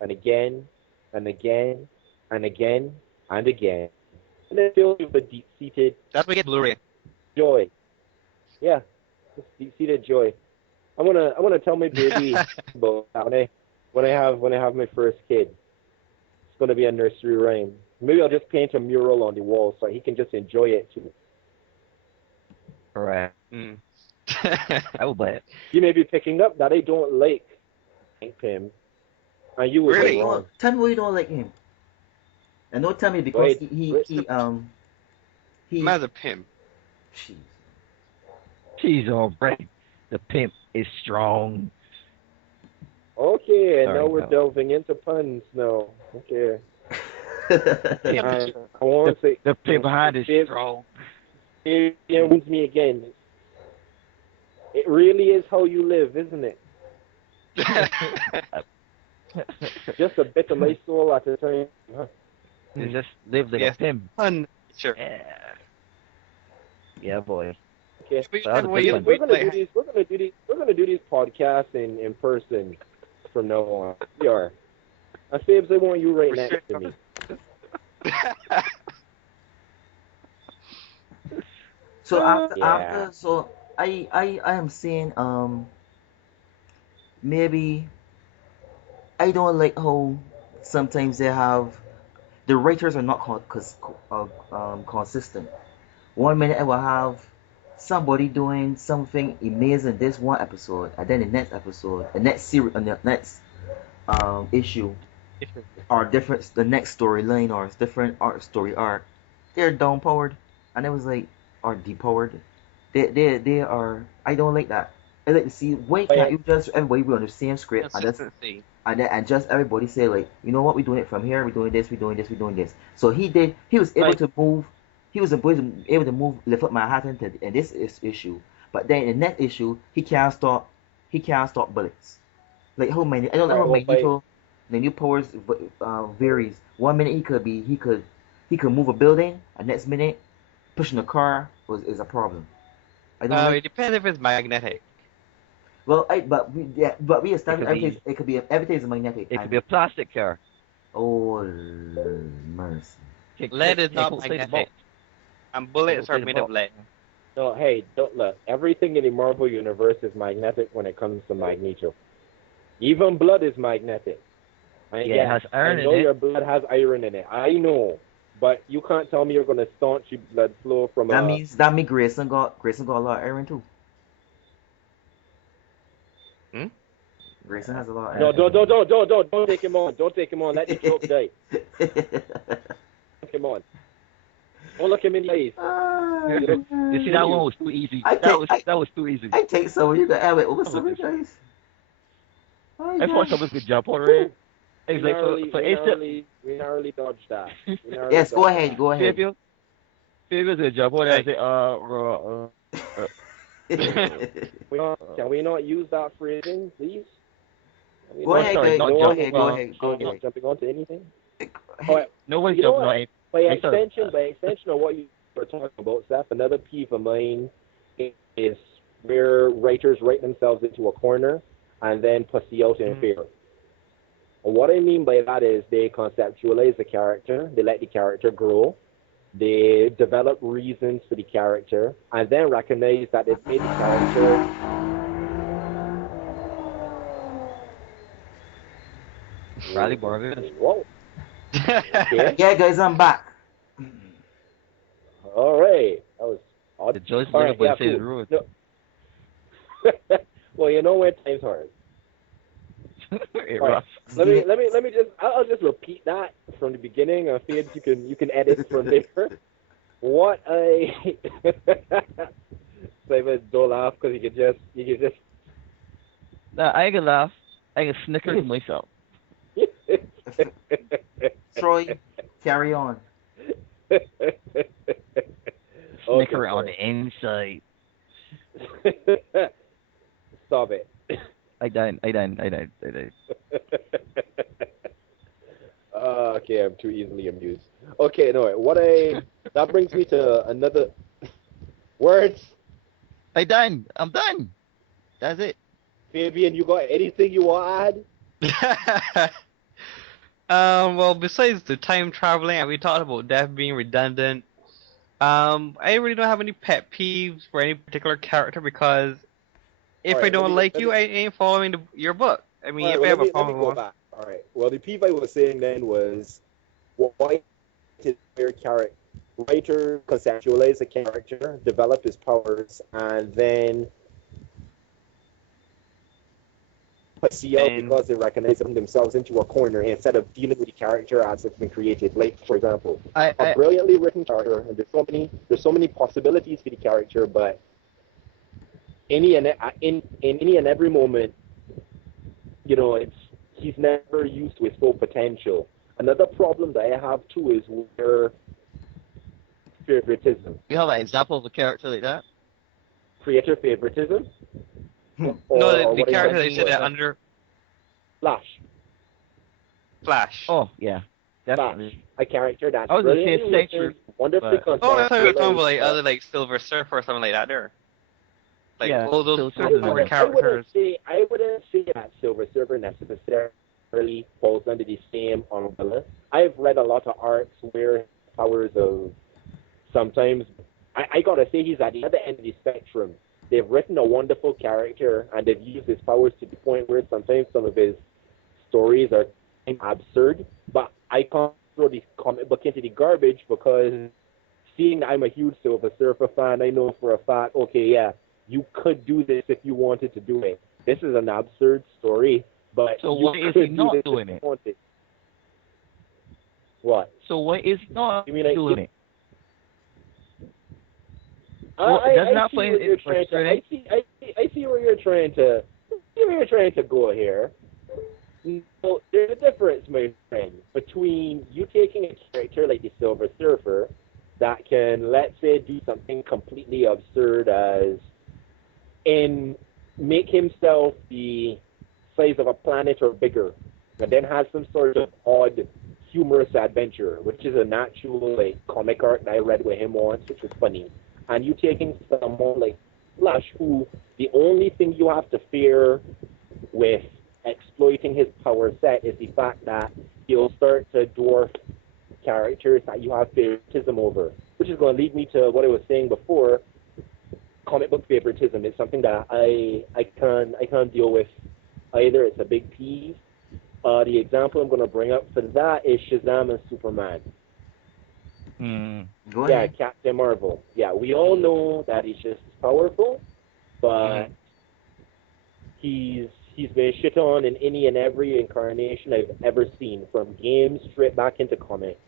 and again and again and again and again, and it fills me with a deep-seated That's why we get Blu-ray. joy. Yeah, just deep-seated joy. I'm gonna tell my baby about that when I have my first kid. It's gonna be a nursery rhyme. Maybe I'll just paint a mural on the wall so he can just enjoy it too. Correct. I will buy it. You may be picking up that I don't like Hank Pym, and you would Really? be wrong. Tell me why you don't like him. And don't tell me because Wait, he Man's a pimp. Jeez. She's alright. The pimp is strong. Okay, and Sorry, now we're no. delving into puns now. Okay. Pimp. I want to say The pimp behind is it strong. wounds me again. It really is how you live, isn't it? Just a bit of my soul at a time. Huh? You just live like Yes. a pimp. Fun. Sure. Yeah. Yeah, boy. Okay. But you That was said, a well, big you, one. We're we, gonna do like, these. We're gonna do these. We're gonna do these podcasts in person from now on. We are. Fabes, I want you right for next to sure. me. So Yeah. I am saying maybe I don't like how sometimes they have the writers are not consistent. One minute I will have somebody doing something amazing this one episode, and then the next episode, the next series, the next issue, or different, the next storyline or different art story arc, they're down powered, and it was like or depowered. They are. I don't like that. I like to see why can't But you just everybody be on the same script Consistency. and just everybody say like, you know what, we're doing it from here, we're doing this, we're doing this, we're doing this. So he was able Like, to move, able to move, lift up Manhattan to in this issue, but then in the next issue he can't stop bullets. Like how many I don't know how well, but Magneto the new powers varies. One minute he could move a building, and next minute pushing a car is a problem. I don't like. it depends if it's magnetic. Well, but we It established could be. everything is magnetic It could be and a plastic car. oh mercy. Lead is not Can't play the ball. magnetic, and Can't bullets are play the made ball. of lead. no, hey, don't look. Everything in the Marvel universe is magnetic when it comes to Magneto. Even blood is magnetic. I Yeah, it guess has iron I in know it. your blood has iron in it. I know, but you can't tell me you're gonna staunch your blood flow from a. That means Grayson got a lot of iron too. Hmm? Grayson has a lot of No, iron. don't take him on. Don't take him on. Let the joke die. Come on. Don't look him in the eyes. You see, that one was too easy. I That was too easy. I take some of you got have it over Oh, some goodness. guys. Oh, I thought someone could jump already. It's like for Ace. We narrowly dodged that. We narrowly Yes, go dodged ahead, that. go ahead. Fabian's gonna jump on and say, Can we not use that phrasing, please? Can we Go not- ahead, sorry, guys. not Go jump. ahead, go ahead, go not ahead. jumping onto anything. Hey, No one's You know jumping what? on it. By Hey, sorry. extension of what you were talking about, Seth, another peeve of mine is where writers write themselves into a corner and then pussy out in fear. And what I mean by that is they conceptualize the character, they let the character grow, they develop reasons for the character, and then recognize that they've made the character. Riley Barbados. Whoa. Okay. yeah, guys, I'm back. All right. That was odd. The judge All later right, but yeah, says cool. rude. No. Well, you know when time's hard. It All right. rough. Let me just I'll just repeat that from the beginning. Fades you can edit from there. What I Simon, don't laugh because you can just Nah, I ain't gonna laugh. I can snicker to myself. Troy, carry on. Snicker Okay, on the inside. Stop it. I died. Okay, I'm too easily amused. Okay, no, that brings me to another words. I'm done. That's it. Fabian, you got anything you want to add? Well, besides the time traveling, and we talked about death being redundant, I really don't have any pet peeves for any particular character because if Alright, I don't like let you, me- I ain't following your book. I mean, if I have a let me problem go with back. All right. Well, the peeve I was saying then was why did their character writer conceptualize a character, develop his powers, and then see out And- because they recognize themselves into a corner instead of dealing with the character as it's been created. Like, for example, a I brilliantly written character, and there's so many possibilities for the character, but in any and every moment, you know, he's never used to his full potential. Another problem that I have too is where favoritism, you have an example of a character like that. creator favoritism. no, or the what character I they mean said was that under Flash. Flash. Oh yeah, definitely. A character that's I was gonna say brilliantly Sanctuary. written, Wonderfully But Oh, I thought you were contextualized. talking about like other like Silver Surfer or something like that. There, like yeah, all those so I Silver were Man. characters. I wouldn't say that Silver Surfer necessarily falls under the same umbrella. I've read a lot of arcs where powers of sometimes I gotta say he's at the other end of the spectrum. They've written a wonderful character and they've used his powers to the point where sometimes some of his stories are absurd. But I can't throw the comic book into the garbage because seeing that I'm a huge Silver Surfer fan, I know for a fact, okay, yeah, you could do this if you wanted to do it. This is an absurd story, but So you why is could he do not this doing if you it? wanted. What? So why is he not You mean like doing it? Well, doesn't I that see find where it you're trying to. frustrating? I see where you're trying to. See where you're trying to go here. No, there's a difference, my friend, between you taking a character like the Silver Surfer that can, let's say, do something completely absurd as in make himself the size of a planet or bigger, and then has some sort of odd, humorous adventure, which is an actual like comic arc that I read with him once, which was funny. And you taking someone like Flash, who the only thing you have to fear with exploiting his power set is the fact that he'll start to dwarf characters that you have favoritism over, which is going to lead me to what I was saying before. Comic book favoritism is something that I can't deal with either. It's a big peeve. The example I'm going to bring up for that is Shazam and Superman. Hmm. Go Yeah, ahead. Captain Marvel. Yeah, we all know that he's just powerful, but he's been shit on in any and every incarnation I've ever seen, from games straight back into comics.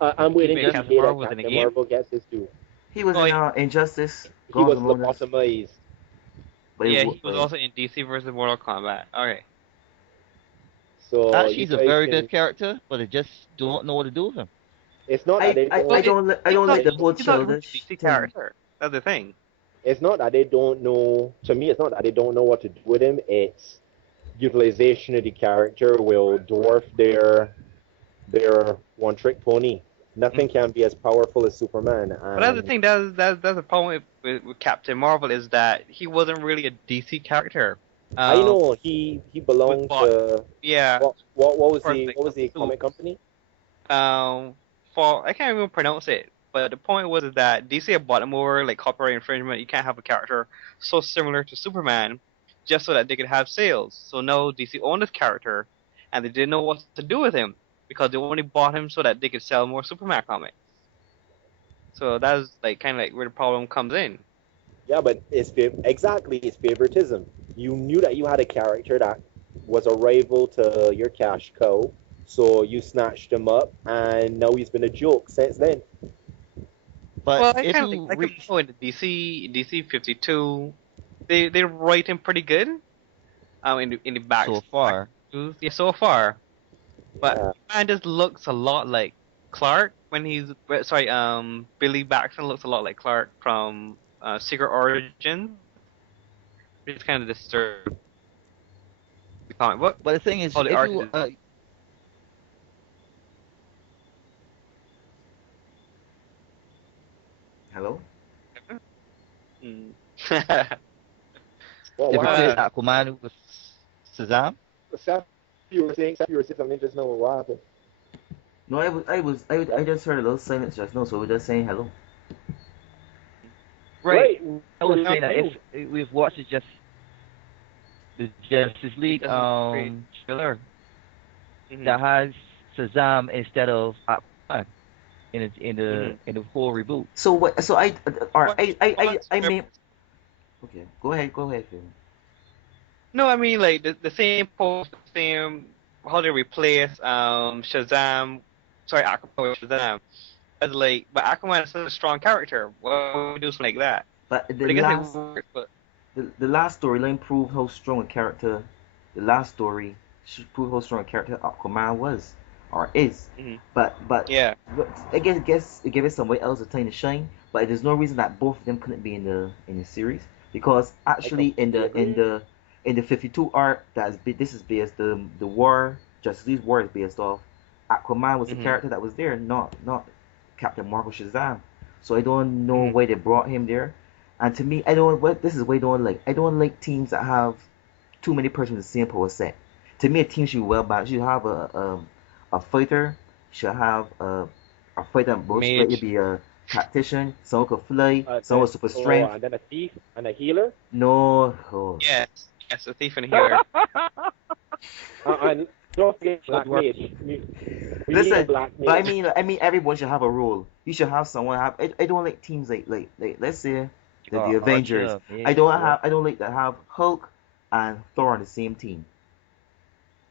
I'm waiting made to Just the Captain day that Marvel in a Captain game. Marvel gets his due. He was Oh in yeah, Injustice, He Guns was N' Roses, lobotomized. but yeah, he was also in DC versus Mortal Kombat. Okay. So actually, you he's a guys very can. good character, but I just don't know what to do with him. It's not that they Well, I don't. don't I he's don't not like the whole he's not really a childish DC thing. character. That's the thing. It's not that they don't know. To me, it's not that they don't know what to do with him. It's utilization of the character will dwarf their one trick pony. Nothing can be as powerful as Superman. But that's the And thing. That's the problem with Captain Marvel is that he wasn't really a DC character. I know he He was belonged bought. to Yeah. what was the comic company? Um, for I can't even pronounce it. But the point was is that DC had bought him over like copyright infringement. You can't have a character so similar to Superman, just so that they could have sales. So no, DC owned this character, and they didn't know what to do with him because they only bought him so that they could sell more Superman comics. So that's like kind of like where the problem comes in. Yeah, but exactly it's favoritism. You knew that you had a character that was a rival to your cash cow, so you snatched him up, and now he's been a joke since then. But Well, I if kind of you like him reach in the DC 52. They write him pretty good. In the back so far, issues. Yeah, so far. But Yeah. man just looks a lot like Clark when sorry, Billy Baxter looks a lot like Clark from Secret Origin. It's kind of disturbing. The comic book. but the thing is, Oh, the if art you is. Hello? Mm. Well, if what you happened? put Aquaman with Shazam, Seth, you were saying something just now. What happened? No, I just heard a little silence just now, so we're just saying hello. Right. I was Right. saying that if we've watched just the Justice League Great. trailer Mhm. that has Shazam instead of Aquaman Mhm. in the whole reboot. So what? So Well, I mean, okay, go ahead, Phil. no, I mean like the same post, the same how they replace Shazam, sorry Aquaman with Shazam. As like, but Aquaman is such a strong character. Why would we do something like that? But But I guess it works. But the last storyline proved how strong a character. The last story should prove how strong a character Aquaman was or is. mhm. But Yeah. I guess it gave it somebody else a time to shine. But there's no reason that both of them couldn't be in the series because actually in the 52 arc this is based the war Justice League war is based off. Aquaman was the Mhm. character that was there, not Captain Marvel Shazam. So I don't know why they brought him there. And to me, I don't. What this is what I don't like. I don't like teams that have too many persons with the same power set. To me, a team should be well balanced. You should have a fighter. You should have a fighter on both split. Mage. It'd be a tactician. Someone could fly. Someone Then, with super strength. and then a thief and a healer. No. Oh. Yes, a thief and a healer. And don't forget black Dwarf. mage. We need a Listen, black but mage. I mean, everyone should have a role. You should have someone have. I don't like teams like let's say the Avengers. Archer, I don't like to have Hulk and Thor on the same team.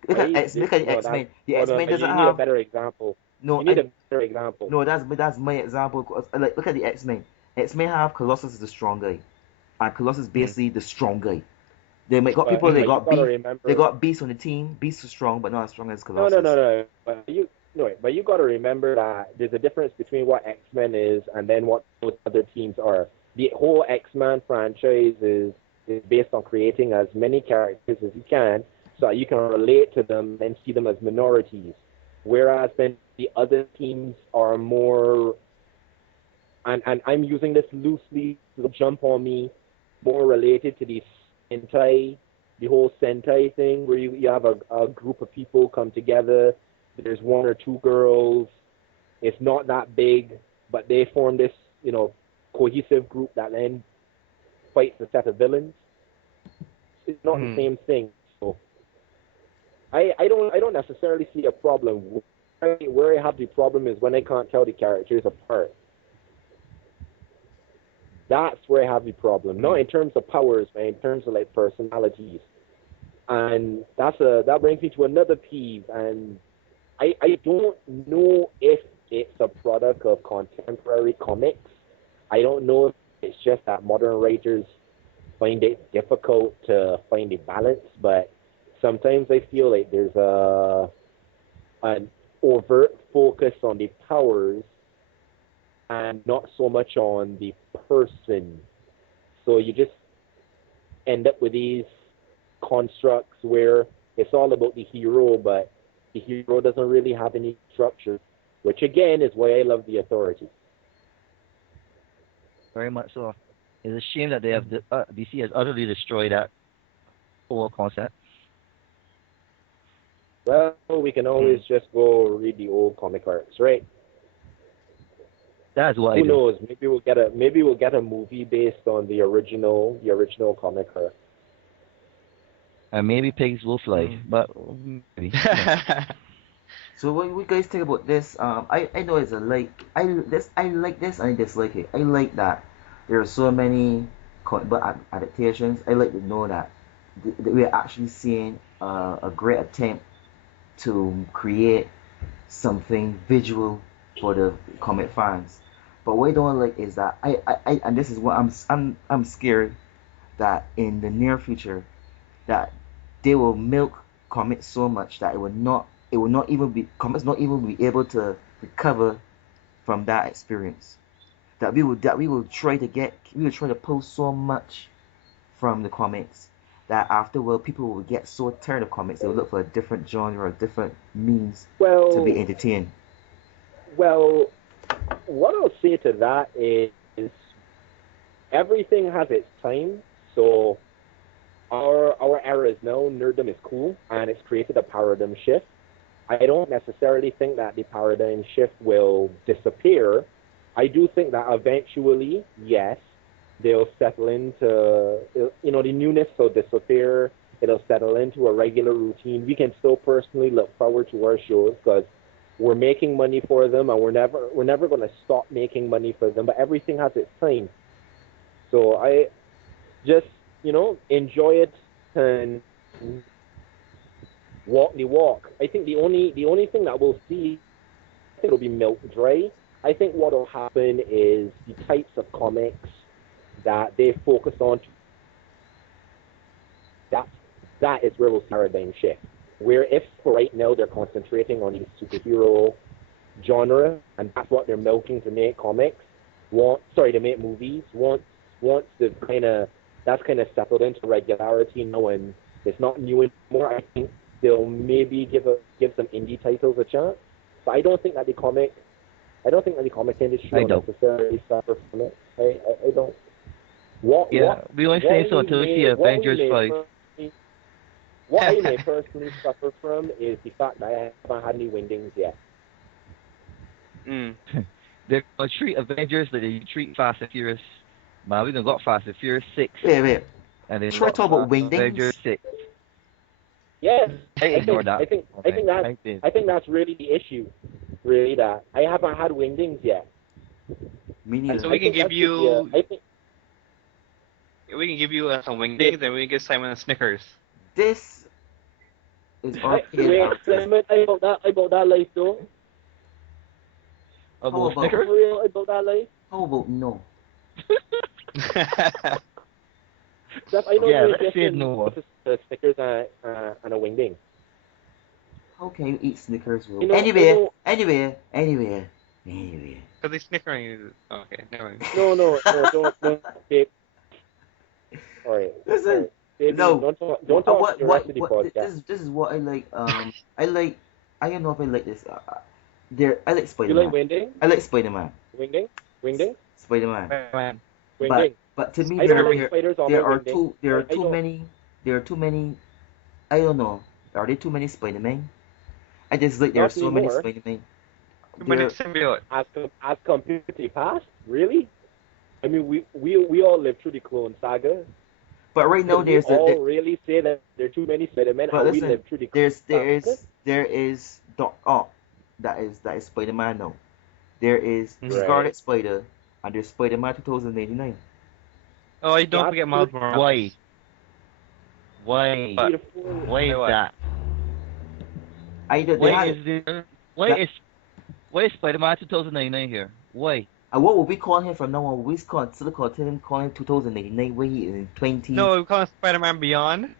Look at X Men. The X Men doesn't You need a have better example. no. You need a better example. No, that's my example. Like look at the X Men. X Men have Colossus as the strong guy, and Colossus basically the strong guy. They got people. But They you got gotta Beast. remember. They got Beast on the team. Beast is strong, but not as strong as No, Colossus. no. But you got to remember that there's a difference between what X-Men is and then what those other teams are. The whole X-Men franchise is based on creating as many characters as you can so that you can relate to them and see them as minorities. Whereas then the other teams are more, and I'm using this loosely to jump on me, more related to the Sentai, the whole Sentai thing where you have a group of people come together. There's one or two girls. It's not that big, but they form this, cohesive group that then fights a set of villains. It's not the same thing. So I don't necessarily see a problem. Where I have the problem is when I can't tell the characters apart. That's where I have the problem. Not in terms of powers, but in terms of like personalities. And that brings me to another peeve, and I don't know if it's a product of contemporary comics. I don't know if it's just that modern writers find it difficult to find a balance, but sometimes I feel like there's an overt focus on the powers and not so much on the person. So you just end up with these constructs where it's all about the hero, but the hero doesn't really have any structure, which again is why I love the Authority. Very much so. It's a shame that they have DC has utterly destroyed that whole concept. Well, we can always just go read the old comic arcs, right? That's what I Who do. knows? Maybe we'll get a movie based on the original comic arc. And maybe pigs will fly, but maybe. So what you guys think about this? I know it's I like this and I dislike it. I like that there are so many adaptations. I like to know that we're actually seeing a great attempt to create something visual for the comic fans. But what I don't like is that I and this is what I'm scared that in the near future that they will milk comics so much that comics not even be able to recover from that experience. That we will try to pull so much from the comics that afterward people will get so tired of comics they will look for a different genre or different means to be entertained. Well, what I'll say to that is everything has its time. So our era is now nerddom is cool, and it's created a paradigm shift. I don't necessarily think that the paradigm shift will disappear. I do think that eventually, yes, they'll settle into, the newness will disappear. It'll settle into a regular routine. We can still personally look forward to our shows because we're making money for them, and we're never going to stop making money for them. But everything has its time. So I just, enjoy it and walk the walk. I think the only thing that we'll see, I think it'll be milk dry. I think what will happen is the types of comics that they focus on. That is where we'll see paradigm shift. Where if for right now they're concentrating on the superhero genre and that's what they're milking to make comics, to make movies. Once that's kind of settled into regularity now and it's not new anymore, I think they'll maybe give some indie titles a chance. But I don't think that the comic I don't think any comic industry I will don't. necessarily suffer from it. I don't. What Yeah, we only say so until we see Avengers 5. What I may personally suffer from is the fact that I haven't had any wingdings yet. Mm. They're gonna treat Avengers like they treat Fast and Furious. Man, we done got Fast and Furious 6, Wait. and then Should I got talk about Avengers wingdings? 6. Yes, I ignore that. I think I did. that's really the issue. Really, that I haven't had wingdings yet. Me And neither. So I we can think give that's you I think some wingdings, and we can give Simon a Snickers. This is arcade wait, access. Simon, I bought that life though. How About about- Snickers? For real, I bought that life. How about no? Steph, I know Yeah, you're let's say interested no. in Snickers and a wingding. How can you eat Snickers? Will? You know- Anyway. Because they snickering you. Oh, okay, never mind. No, don't, babe. All right. Listen, all right. Babe, no. don't talk What? direct to the podcast. This is what I like. I like. I don't know if I like this. I like You Spider-Man. like wingding? I like Spider-Man. Wingding? Spider-Man. Man. Wingding. But to me, I don't like there spiders on there my are wingding. too there are I too don't- many there are too many. I don't know. Are there too many Spider-Man? I just like there are Not so many anymore. Spider-Man. Too many symbiote. As compared to the past, really? I mean, we all lived through the Clone Saga. But right now Can we there's all really say that there are too many Spider-Men, but and we listen, lived through the Clone there is Doc Ock that is Spider-Man now. There is Right. Scarlet Spider and there's Spider-Man 2089. Oh, you don't That's forget good. Miles Morales. Why? Why? But- Beautiful. Why is Why what? that? They Why had, is there? Why is Spider-Man 2099 here? Why? what will we call him from now on? We still call him 2089 where he is in 20. No, we call him Spider-Man Beyond.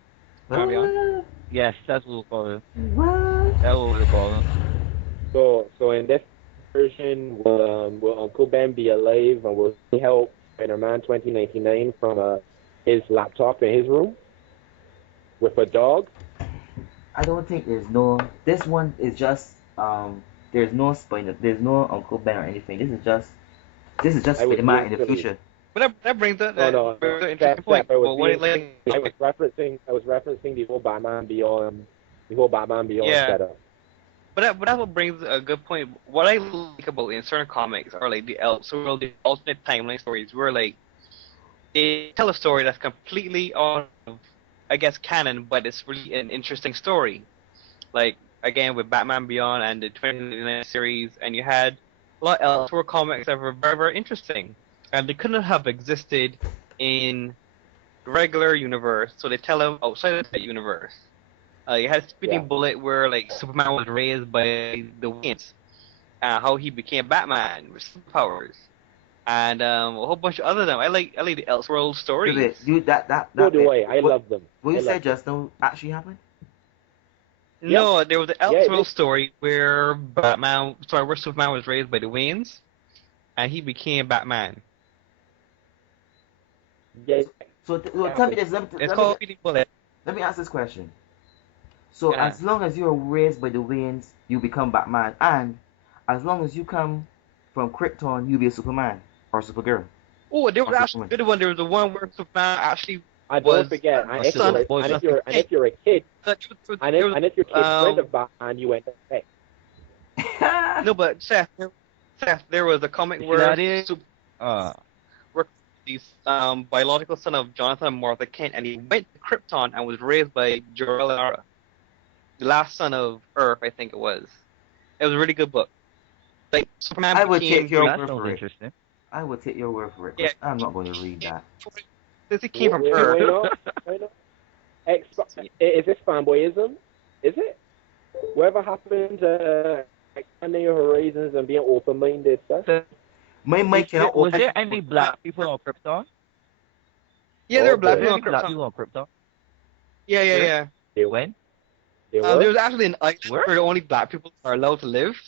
Beyond. Yes, that's what we'll call it. What? That's what we'll call it. So in this version, will Uncle Ben be alive, and will he help Spider-Man 2099 from his laptop in his room with a dog? I don't think there's no. This one is just There's no Spider. There's no Uncle Ben or anything. This is just I was Spider-Man in the literally- future. But that brings up No, an interesting Steph, point. I was Well, what it being- like, I was referencing the whole Batman Beyond Yeah. setup. But that's what brings a good point. What I like about in certain comics are like the alternate timeline stories, where like they tell a story that's completely out of, I guess, canon, but it's really an interesting story. Like again with Batman Beyond and the 2099 series, and you had a lot of Elseworld comics that were very, very interesting, and they couldn't have existed in the regular universe, so they tell them outside of that universe. You had Speeding Yeah. Bullet, where like Superman was raised by the winds, how he became Batman with superpowers, and a whole bunch of other them. I like the Elseworld stories. Wait, you that So do bit- I. I what- love them. What you I said love just now actually happened? No, there was the Yeah, it Elseworld is. story where where Superman was raised by the winds, and he became Batman. Yeah. So tell me this. It's called Speeding Bullet. Let me ask this question. So Yeah. as long as you're raised by the winds, you become Batman, and as long as you come from Krypton, you be a Superman or Supergirl. Oh, there was Awesome. actually the one. There was the one where Superman actually. And Was- don't forget, and if son, you're boys, and if you're and if you're a kid, there and was- if your kid's friend um, of Batman, you went, hey, No, but Seth, there was a comic You see where that is? the biological son of Jonathan and Martha Kent, and he went to Krypton and was raised by Jor-El and Ara, the last son of Earth, I think it was. It was a really good book. Like Superman I would became take your That word sounds for it. interesting. I would take your word for it. Yeah. But I'm not going to read that. since he came from why Earth. not? Why not? Is this fanboyism? Is it? Whatever happened to expanding your horizons and being open-minded, stuff? My mic cannot Was open. there any black people on Krypton? Yeah, there were black Was there people any on black Krypton. people on Krypton? Yeah, yeah, yeah. They, When? they There were. was actually an island Where? where only black people are allowed to live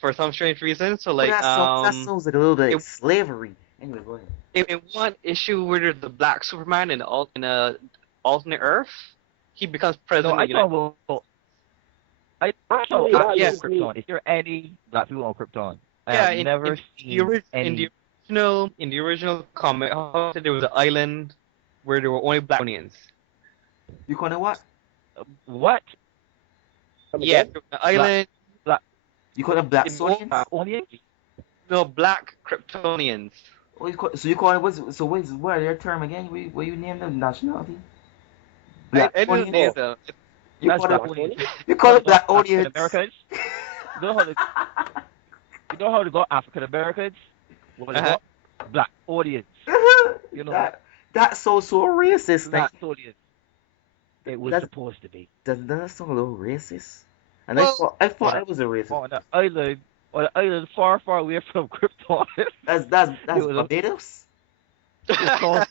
for some strange reason. So like, that sounds like a little bit like it- slavery. Anyway, go ahead. in one issue where there's the black Superman in a alternate Earth, he becomes No, president. I of the United- thought about. Actually, No, that yeah, leads me. Krypton. Is there any black people on Krypton? I Yeah, have never seen any. in the original comic, how there was an island where there were only black onions. You call it what? What? Come Yeah, again? there was an Black, island black, You call it black in sodians? onions? no black Kryptonians. So you call it what are their term again? What you name them nationality? Black I didn't name onions. Oh, them. You that's call it black Black onions. Tony? you You know call how it to go black African onions. Americans? You know how to you know how to go African Americans? Well, they Uh-huh. go black audience. You know, That's so racist. black audience. It was That's supposed to be doesn't that sound a little racist? And Well, I thought on I was a racist. on an island far, far away from Krypton. It That's was Barbados. it's called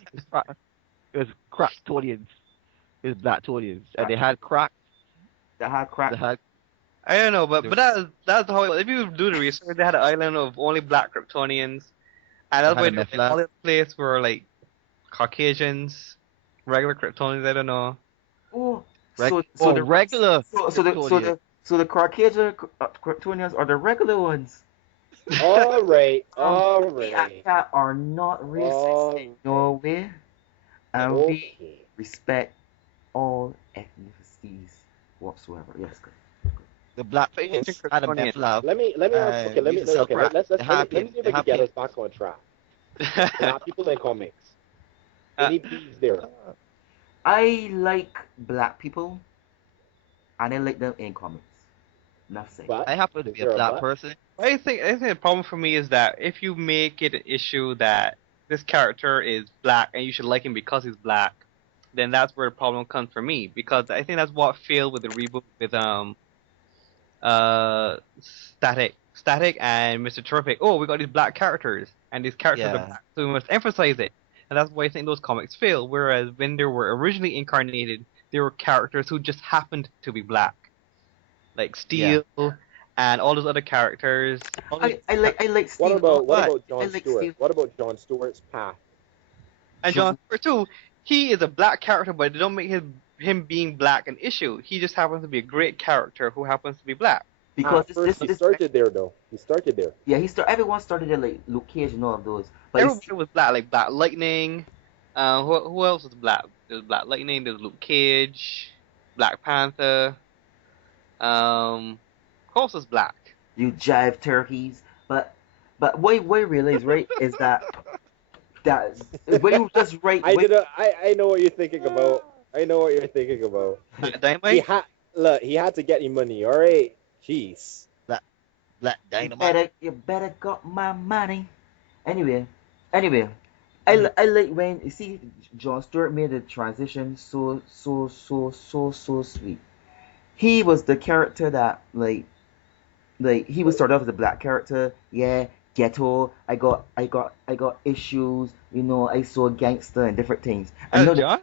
it was Cracktonians. It was Blacktonians, and they had crack. That had crack. They had I don't know, they but that's how if you do the research, they had an island of only black Kryptonians, and that's had why a meth all lab. the place were like Caucasians, regular Kryptonians. I don't know. Oh, Reg- so or the regular Kryptonians. so the Caucasian Kryptonians are the regular ones. All right, all We right. are not racist All in Norway, and we Okay. respect all ethnicities whatsoever. Yes, good. The Ancient Blacktonians had a Kryptonians. meth lab. Let me okay, Used to sell crack. let's They let me had let me pin. see if They I can had get pin. us back on track. Black people in comics. Any bees there? I like black people, and I like them in comics. Enough said. But I happen to is be a there a black but? person. I think the problem for me is that if you make it an issue that this character is black and you should like him because he's black, then that's where the problem comes for me because I think that's what failed with the reboot with uh Static and Mr. Terrific. Oh, we got these black characters and these characters are Yeah. black, so we must emphasize it. And that's why I think those comics fail. Whereas when they were originally incarnated, they were characters who just happened to be black, like Yeah. Steel and all those other characters. All these I like What Steve. about But I John like Stewart? Steve. What about John Stewart's path? And John Stewart too. He is a black character, but they don't make him being black an issue. He just happens to be a great character who happens to be black. Because At first, he started there though. He started there. yeah, everyone started it like Luke Cage and all of those. But Everybody was black, like Black Lightning. Who else was black? There was Black Lightning. There was Luke Cage, Black Panther. Who else was black? you jive turkeys. But what you realize, right, is that when you just right. I know what you're thinking about. I know what you're thinking about. Dynamite. He had to get him money. All right. Jeez. Black Dynamite. You better got my money. Anyway, I like when you see John Stewart made the transition so sweet. He was the character that like he would start off as a black character, yeah, ghetto. I got issues, you know. I saw gangster and different things. John?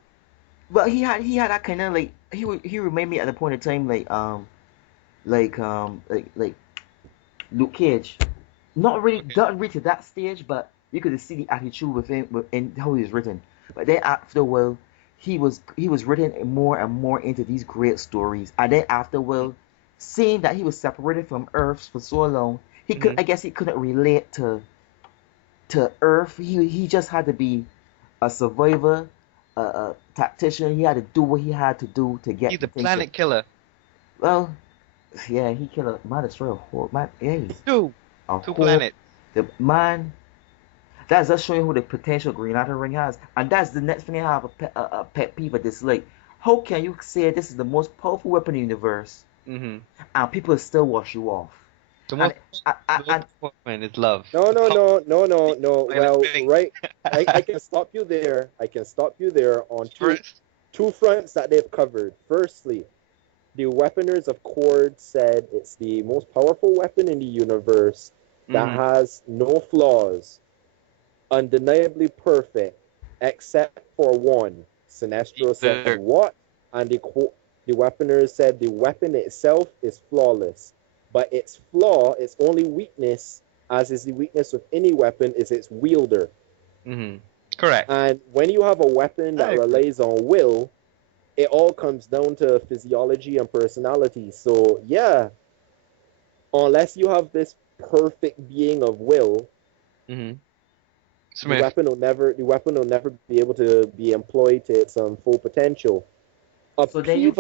But he had that kind of like he reminded me at the point in time like Luke Cage. Not really to that stage, but you could see the attitude within how he was written. But then after a while, he was written more and more into these great stories. And then after a while, seeing that he was separated from Earth for so long, I guess he couldn't relate to Earth. He just had to be a survivor, a tactician. He had to do what he had to do to get. He's a planet killer. Well, yeah, he killed a man, destroy a whole man. Yeah, Two planets. The man. That's just showing who the potential Green Lantern ring has, and that's the next thing I have a pet peeve of this. Like, how can you say this is the most powerful weapon in the universe, and people still wash you off? The most weapon is love. No. Well, right. I can stop you there. On two fronts that they've covered. Firstly, the Weaponers of Cord said it's the most powerful weapon in the universe that has no flaws, undeniably perfect, except for one. Sinestro said what? And the Weaponers said the weapon itself is flawless, but its only weakness, as is the weakness of any weapon, is its wielder. Correct. And when you have a weapon that relies on will, it all comes down to physiology and personality. So yeah, unless you have this perfect being of will, Mm-hmm. the Smith. weapon will never be able to be employed to its full potential. So then you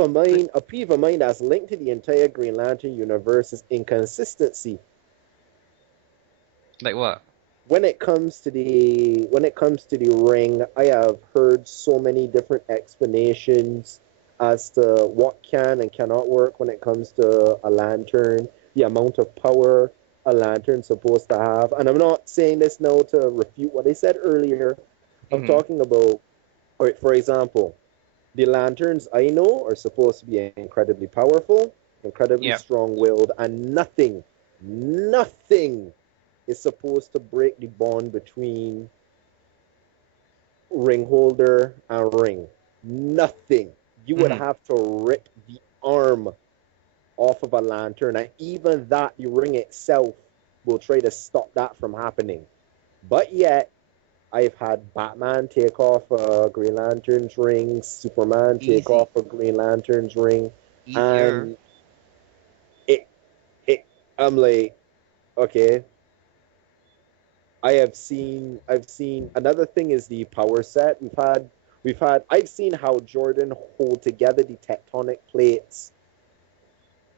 A peeve of mine that's linked to the entire Green Lantern universe is inconsistency. Like what? When it comes to the ring, I have heard so many different explanations as to what can and cannot work when it comes to a lantern, the amount of power a lantern's supposed to have. And I'm not saying this now to refute what I said earlier. I'm Mm-hmm. talking about, all right, for example, the lanterns I know are supposed to be incredibly powerful, incredibly Yeah. strong-willed, and nothing is supposed to break the bond between ring holder and ring. Nothing. You would Mm-hmm. have to rip the arm off of a lantern, and even that, the ring itself will try to stop that from happening. But yet, I've had Batman take off a Green Lantern's ring, Superman take Easy, off a Green Lantern's ring, easier. and it, it, I'm like, okay, I've seen another thing is the power set I've seen how Jordan hold together the tectonic plates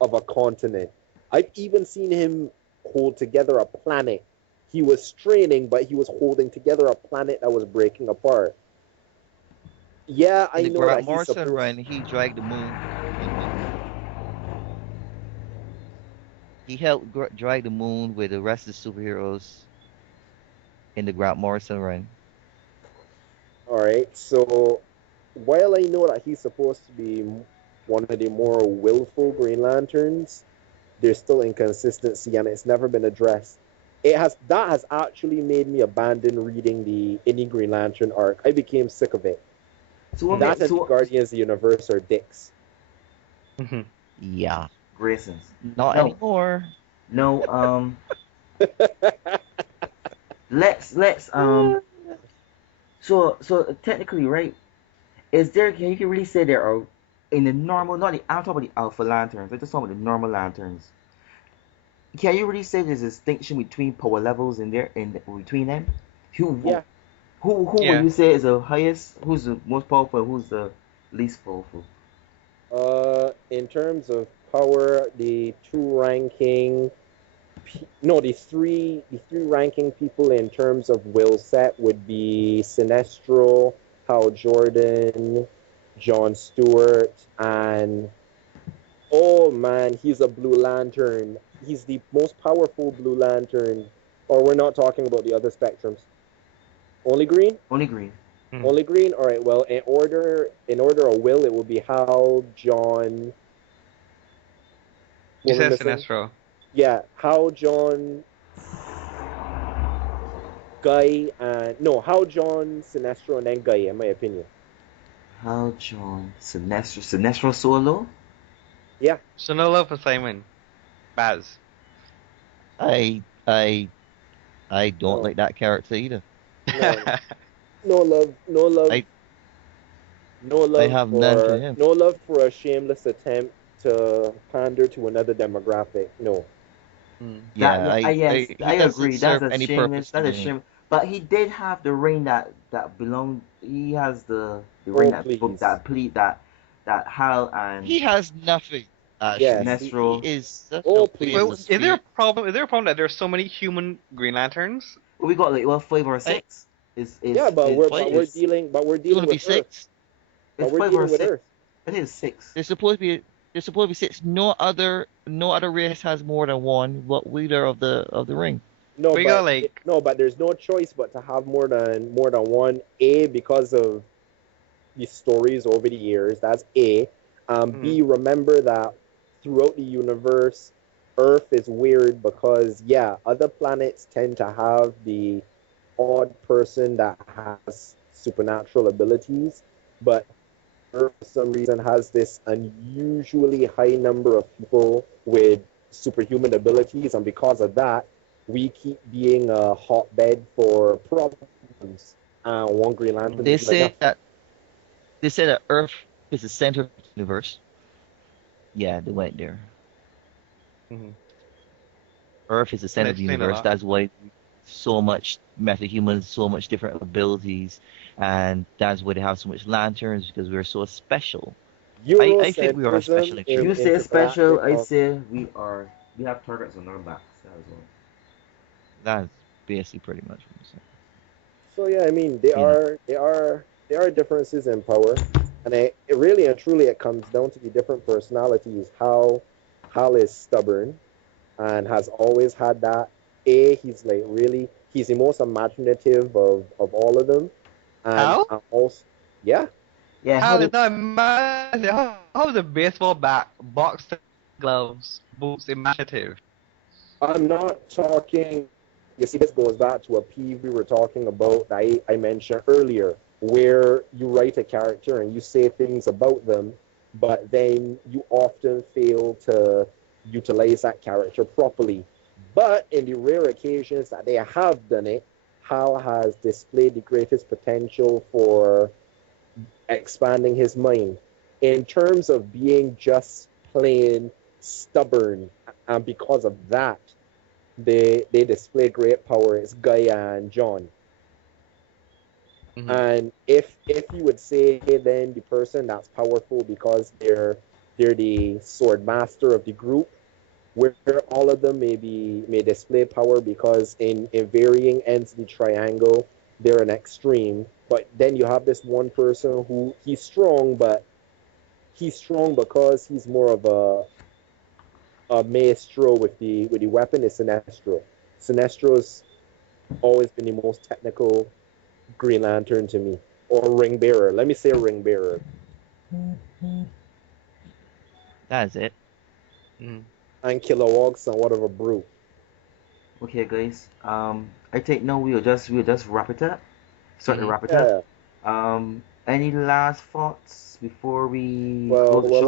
of a continent. I've even seen him hold together a planet. He was straining, but he was holding together a planet that was breaking apart. Yeah, In I the know Grant that he's Morrison supposed. run, he dragged the moon. He helped drag the moon with the rest of the superheroes in the Grant Morrison run. All right, so while I know that he's supposed to be one of the more willful Green Lanterns, there's still inconsistency and it's never been addressed. That has actually made me abandon reading the Indie Green Lantern arc. I became sick of it. so what That makes and the so Guardians of the Universe are dicks. Mm-hmm. Yeah, Graysons. not No, anymore. no. Let's. So technically, right? Is there? Can you can really say there are in the normal? Not the. I'm talking about the alpha lanterns. I'm just talking about the normal lanterns. Can you really say there's a distinction between power levels in there in between them? Who Yeah. who would Yeah. you say is the highest? Who's the most powerful? Who's the least powerful? In terms of power, the two ranking, no, the three ranking people in terms of will set would be Sinestro, Hal Jordan, John Stewart, and oh man, he's a Blue Lantern. He's the most powerful Blue Lantern. Or we're not talking about the other spectrums. Only green? Only green. Mm-hmm. Only green? Alright, well in order of will it would be Hal, John, You what am I said missing? Sinestro. Yeah, Hal, John, Guy, and no, Hal, John, Sinestro, and then Guy, in my opinion. Hal John Sinestro Solo. Yeah. So no love for Simon. Baz. I I I don't No. like that character either. No. No love, no love, I I have none for him. no love for a shameless attempt to pander to another demographic. No. Mm. That Yeah, yes, he I doesn't agree. That's serve a any shameless. purpose to That's a me. shame. But he did have the ring that belonged. He has the ring Oh that please. that Hal and He has nothing, Yes. Ashley. He Sinestro. is such a Oh waste Well, of please. is there a spirit. problem? Is there a problem that there's so many human Green Lanterns? We got like what 5 or 6? Is Yeah, is but is we're but Five. we're is dealing but we're It's dealing gonna be with Earth. six. But it's we're five or dealing with six. Earth. I think it's 6. There's supposed to be six. No other race has more than one, but leader of the ring. No, We got but like. no, but there's no choice but to have more than one. A, because of the stories over the years. That's A. Mm, B, remember that throughout the universe, Earth is weird because yeah, other planets tend to have the odd person that has supernatural abilities, but Earth for some reason has this unusually high number of people with superhuman abilities, and because of that, we keep being a hotbed for problems. One Green Lantern mm, They is not say enough. that they say that Earth is the center of the universe. Yeah, they went there. mm. Earth is the That center of the explain a universe. lot. That's why so much metahumans, so much different abilities, and that's why they have so much lanterns because we're so special. I think we are special Eurocentrism in in You truth. say special, intergalactic. I say we have targets on our backs as well. That's basically pretty much what I'm saying. So yeah, I mean You know, there are differences in power, and it really and truly it comes down to the different personalities. How Hal is stubborn and has always had that. He's like really he's the most imaginative of all of them, and How? also yeah. Yeah, how How is did that imaginative? How is a baseball bat, boxing gloves, boots imaginative? I'm not talking. You see, this goes back to a peeve we were talking about that I mentioned earlier, where you write a character and you say things about them, but then you often fail to utilize that character properly. But in the rare occasions that they have done it, Hal has displayed the greatest potential for expanding his mind in terms of being just plain stubborn. And because of that, they display great power. It's Gaia and John. Mm-hmm. And if you would say then the person that's powerful because they're the sword master of the group, where all of them may display power because in varying ends of the triangle they're an extreme. But then you have this one person who he's strong because he's more of a maestro with the weapon is Sinestro. Sinestro's always been the most technical Green Lantern to me, or Ring Bearer. Let me say Ring Bearer. that's it. Mm-hmm. And Kilowog somewhat of a brute. okay guys. I think now we'll just wrap it up. Start to Mm-hmm. wrap it up. Yeah. Any last thoughts before we Well, close the well, show?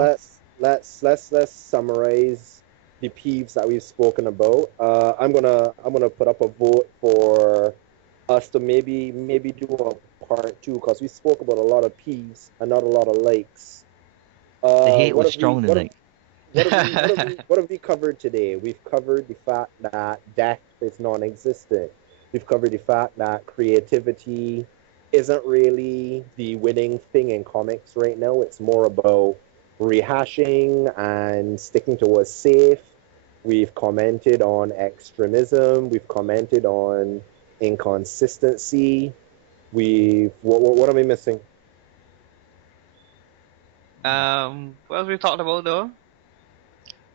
let's summarize the peeves that we've spoken about. I'm gonna put up a vote for us to maybe do a part two because we spoke about a lot of peeves and not a lot of likes. The hate What was have we strong tonight. what have we covered today? We've covered the fact that death is non-existent. We've covered the fact that creativity isn't really the winning thing in comics right now. It's more about rehashing and sticking to what's safe. We've commented on extremism. We've commented on inconsistency. What am I missing? What else we talked about though?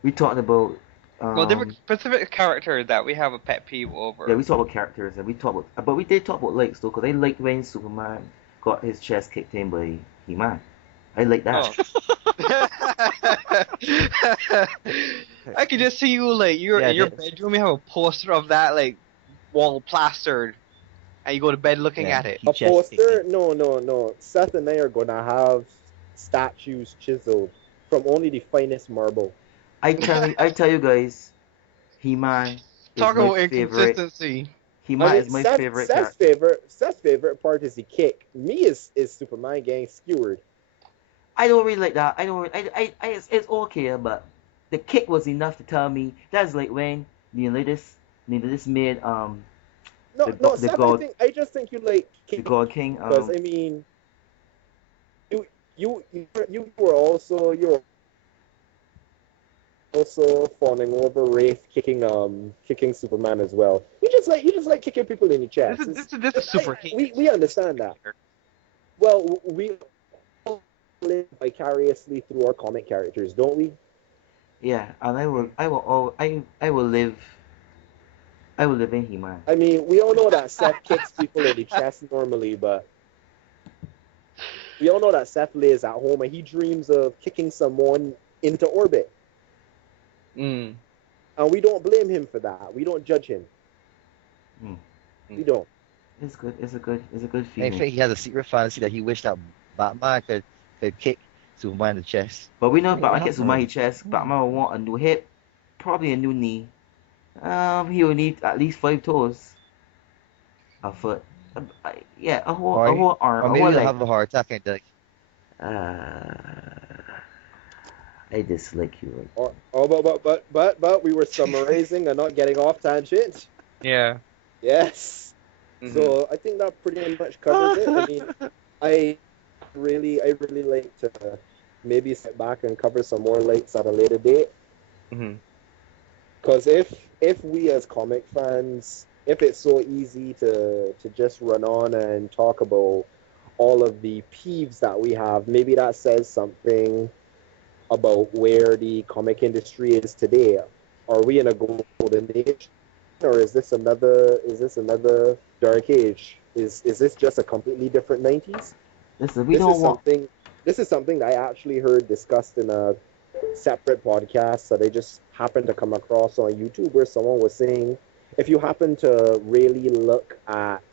We talked about Well, different um specific characters that we have a pet peeve yeah, over. we talked about characters and we talked about but we did talk about likes though, because I liked when Superman got his chest kicked in by He-Man. I like that. Oh. I could just see you like you're Yeah, in your bedroom, you have a poster of that like wall plastered, and you go to bed looking yeah, at it. he A chest kicked poster? me. No, no, no. Seth and I are gonna have statues chiseled from only the finest marble. I tell you guys, He-Man is Talk my about favorite. inconsistency. I He-Man mean, is my favorite character. Seth's favorite part is the kick. Me is Superman getting skewered. I don't really like that. I don't. It's okay, but the kick was enough to tell me that's like when Leonidas made No, the no, god the Seth. god I just think you like the kick god king because I mean, you were also fawning over Wraith kicking Superman as well. You just like kicking people in the This chest. is this is this is super hate. We understand that. Well, we all live vicariously through our comic characters, don't we? yeah, and I will live in He-Man. I mean, we all know that Seth kicks people in the chest normally, but we all know that Seth lays at home and he dreams of kicking someone into orbit. Mm. And we don't blame him for that. We don't judge him. Mm. We don't. It's good. It's a good I feeling. think he has a secret fantasy that he wished that Batman could kick Superman in the chest. But we know Hey, Batman not gets my really. chest. Batman will want a new hip, probably a new knee. He will need at least 5 toes, a foot, yeah, a whole Or a whole arm, or a maybe whole he'll leg. have a heart attack and like Uh, I dislike you. Right? Or But we were summarizing and not getting off tangent. Yeah. Yes. Hmm. So I think that pretty much covers it. I mean, I I really like to maybe sit back and cover some more lights at a later date. Hmm. Because if we as comic fans, if it's so easy to just run on and talk about all of the peeves that we have, maybe that says something about where the comic industry is today. Are we in a golden age, or is this another dark age? Is this just a completely different 90s? Listen, we This don't is want. something this is something that I actually heard discussed in a separate podcast that I just happened to come across on YouTube, where someone was saying if you happen to really look at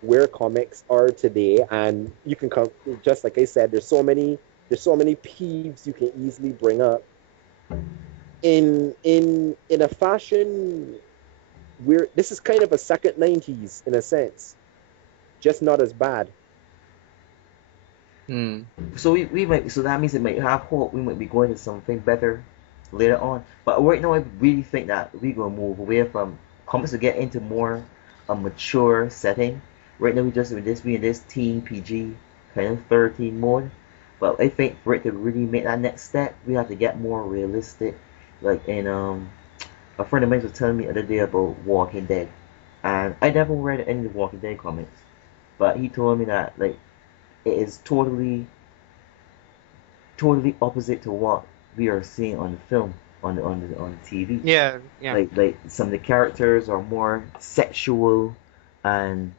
where comics are today, and you can come, just like I said, there's so many peeves you can easily bring up in a fashion where this is kind of a second 90s in a sense, just not as bad. Mm. So we might. So that means it might have hope. We might be going to something better later on. But right now, I really think that we're gonna move away from comics to get into more a mature setting. Right now, we just in this teen PG kind of 13 mode. But I think for it to really make that next step, we have to get more realistic. Like in a friend of mine was telling me the other day about Walking Dead, and I never read any of the Walking Dead comics, but he told me that like it is totally opposite to what we are seeing on the film on the TV. Yeah. Yeah. Like some of the characters are more sexual, and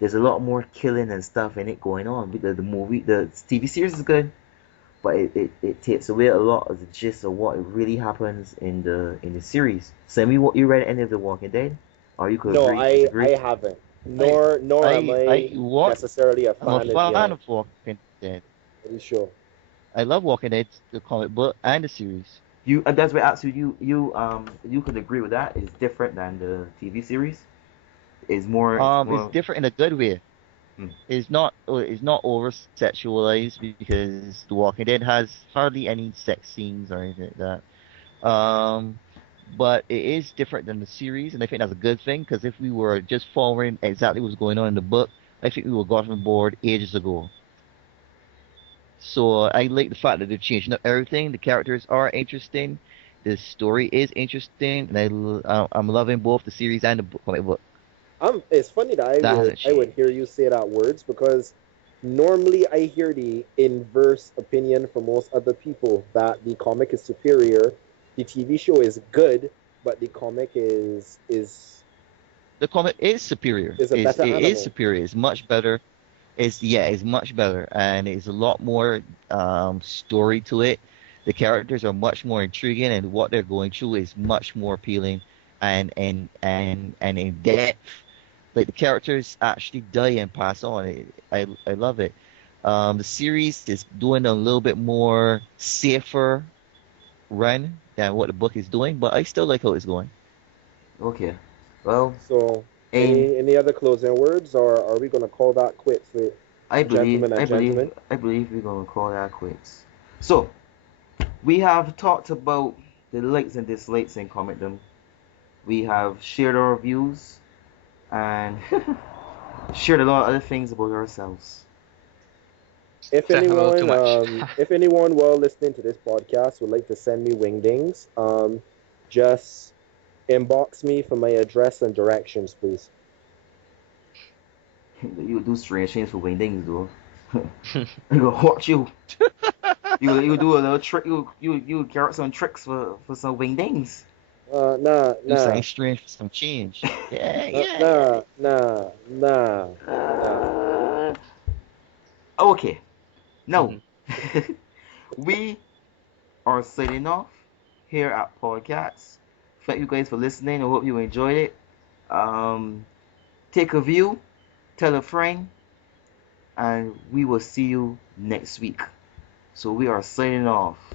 there's a lot more killing and stuff in it going on. Because the TV series is good, but it takes away a lot of the gist of what really happens in the series. So, you read any of the Walking Dead, or you could No, agree, I disagree? haven't. I Nor am I I what necessarily a I'm a fan of fan the of Walking Dead. show. I love Walking Dead, the comic book and the series. You that's what actually you could agree with that. It's different than the TV series. It's It's more. different in a good way. Hmm. It's not over sexualized because The Walking Dead has hardly any sex scenes or anything like that. But it is different than the series, and I think that's a good thing because if we were just following exactly what's going on in the book, I think we would have gotten bored ages ago. So I like the fact that they're changing up everything. The characters are interesting, the story is interesting, and I'm loving both the series and the comic book. It's funny that I That would hasn't I would changed. hear you say that words, because normally I hear the inverse opinion from most other people, that the comic is superior, the TV show is good, but the comic The comic is superior. is a better It is animal. superior. It's much better. It's much better, and it's a lot more story to it. The characters are much more intriguing, and what they're going through is much more appealing and in depth. Like the characters actually die and pass on. I love it. The series is doing a little bit more safer run than what the book is doing, but I still like how it's going. Okay. Well, So, and any other closing words, or are we gonna call that quits, gentlemen and gentlemen? I believe we're gonna call that quits. So we have talked about the likes and dislikes in comicdom. We have shared our views and shared a lot of other things about ourselves. If Said a little too anyone, much. if anyone while listening to this podcast would like to send me wingdings, just inbox me for my address and directions, please. You do strange things for Wingdings though. You go watch you. You do a little trick. You carry some tricks for some Wingdings. Nah, Do nah, something strange for some change. Yeah, nah, yeah, yeah. nah, nah, nah, nah. Uh, okay. No. Mhm. We are signing off here at PodCATS. Thank you guys for listening. I hope you enjoyed it. Um, take a view, tell a friend, and we will see you next week. So we are signing off.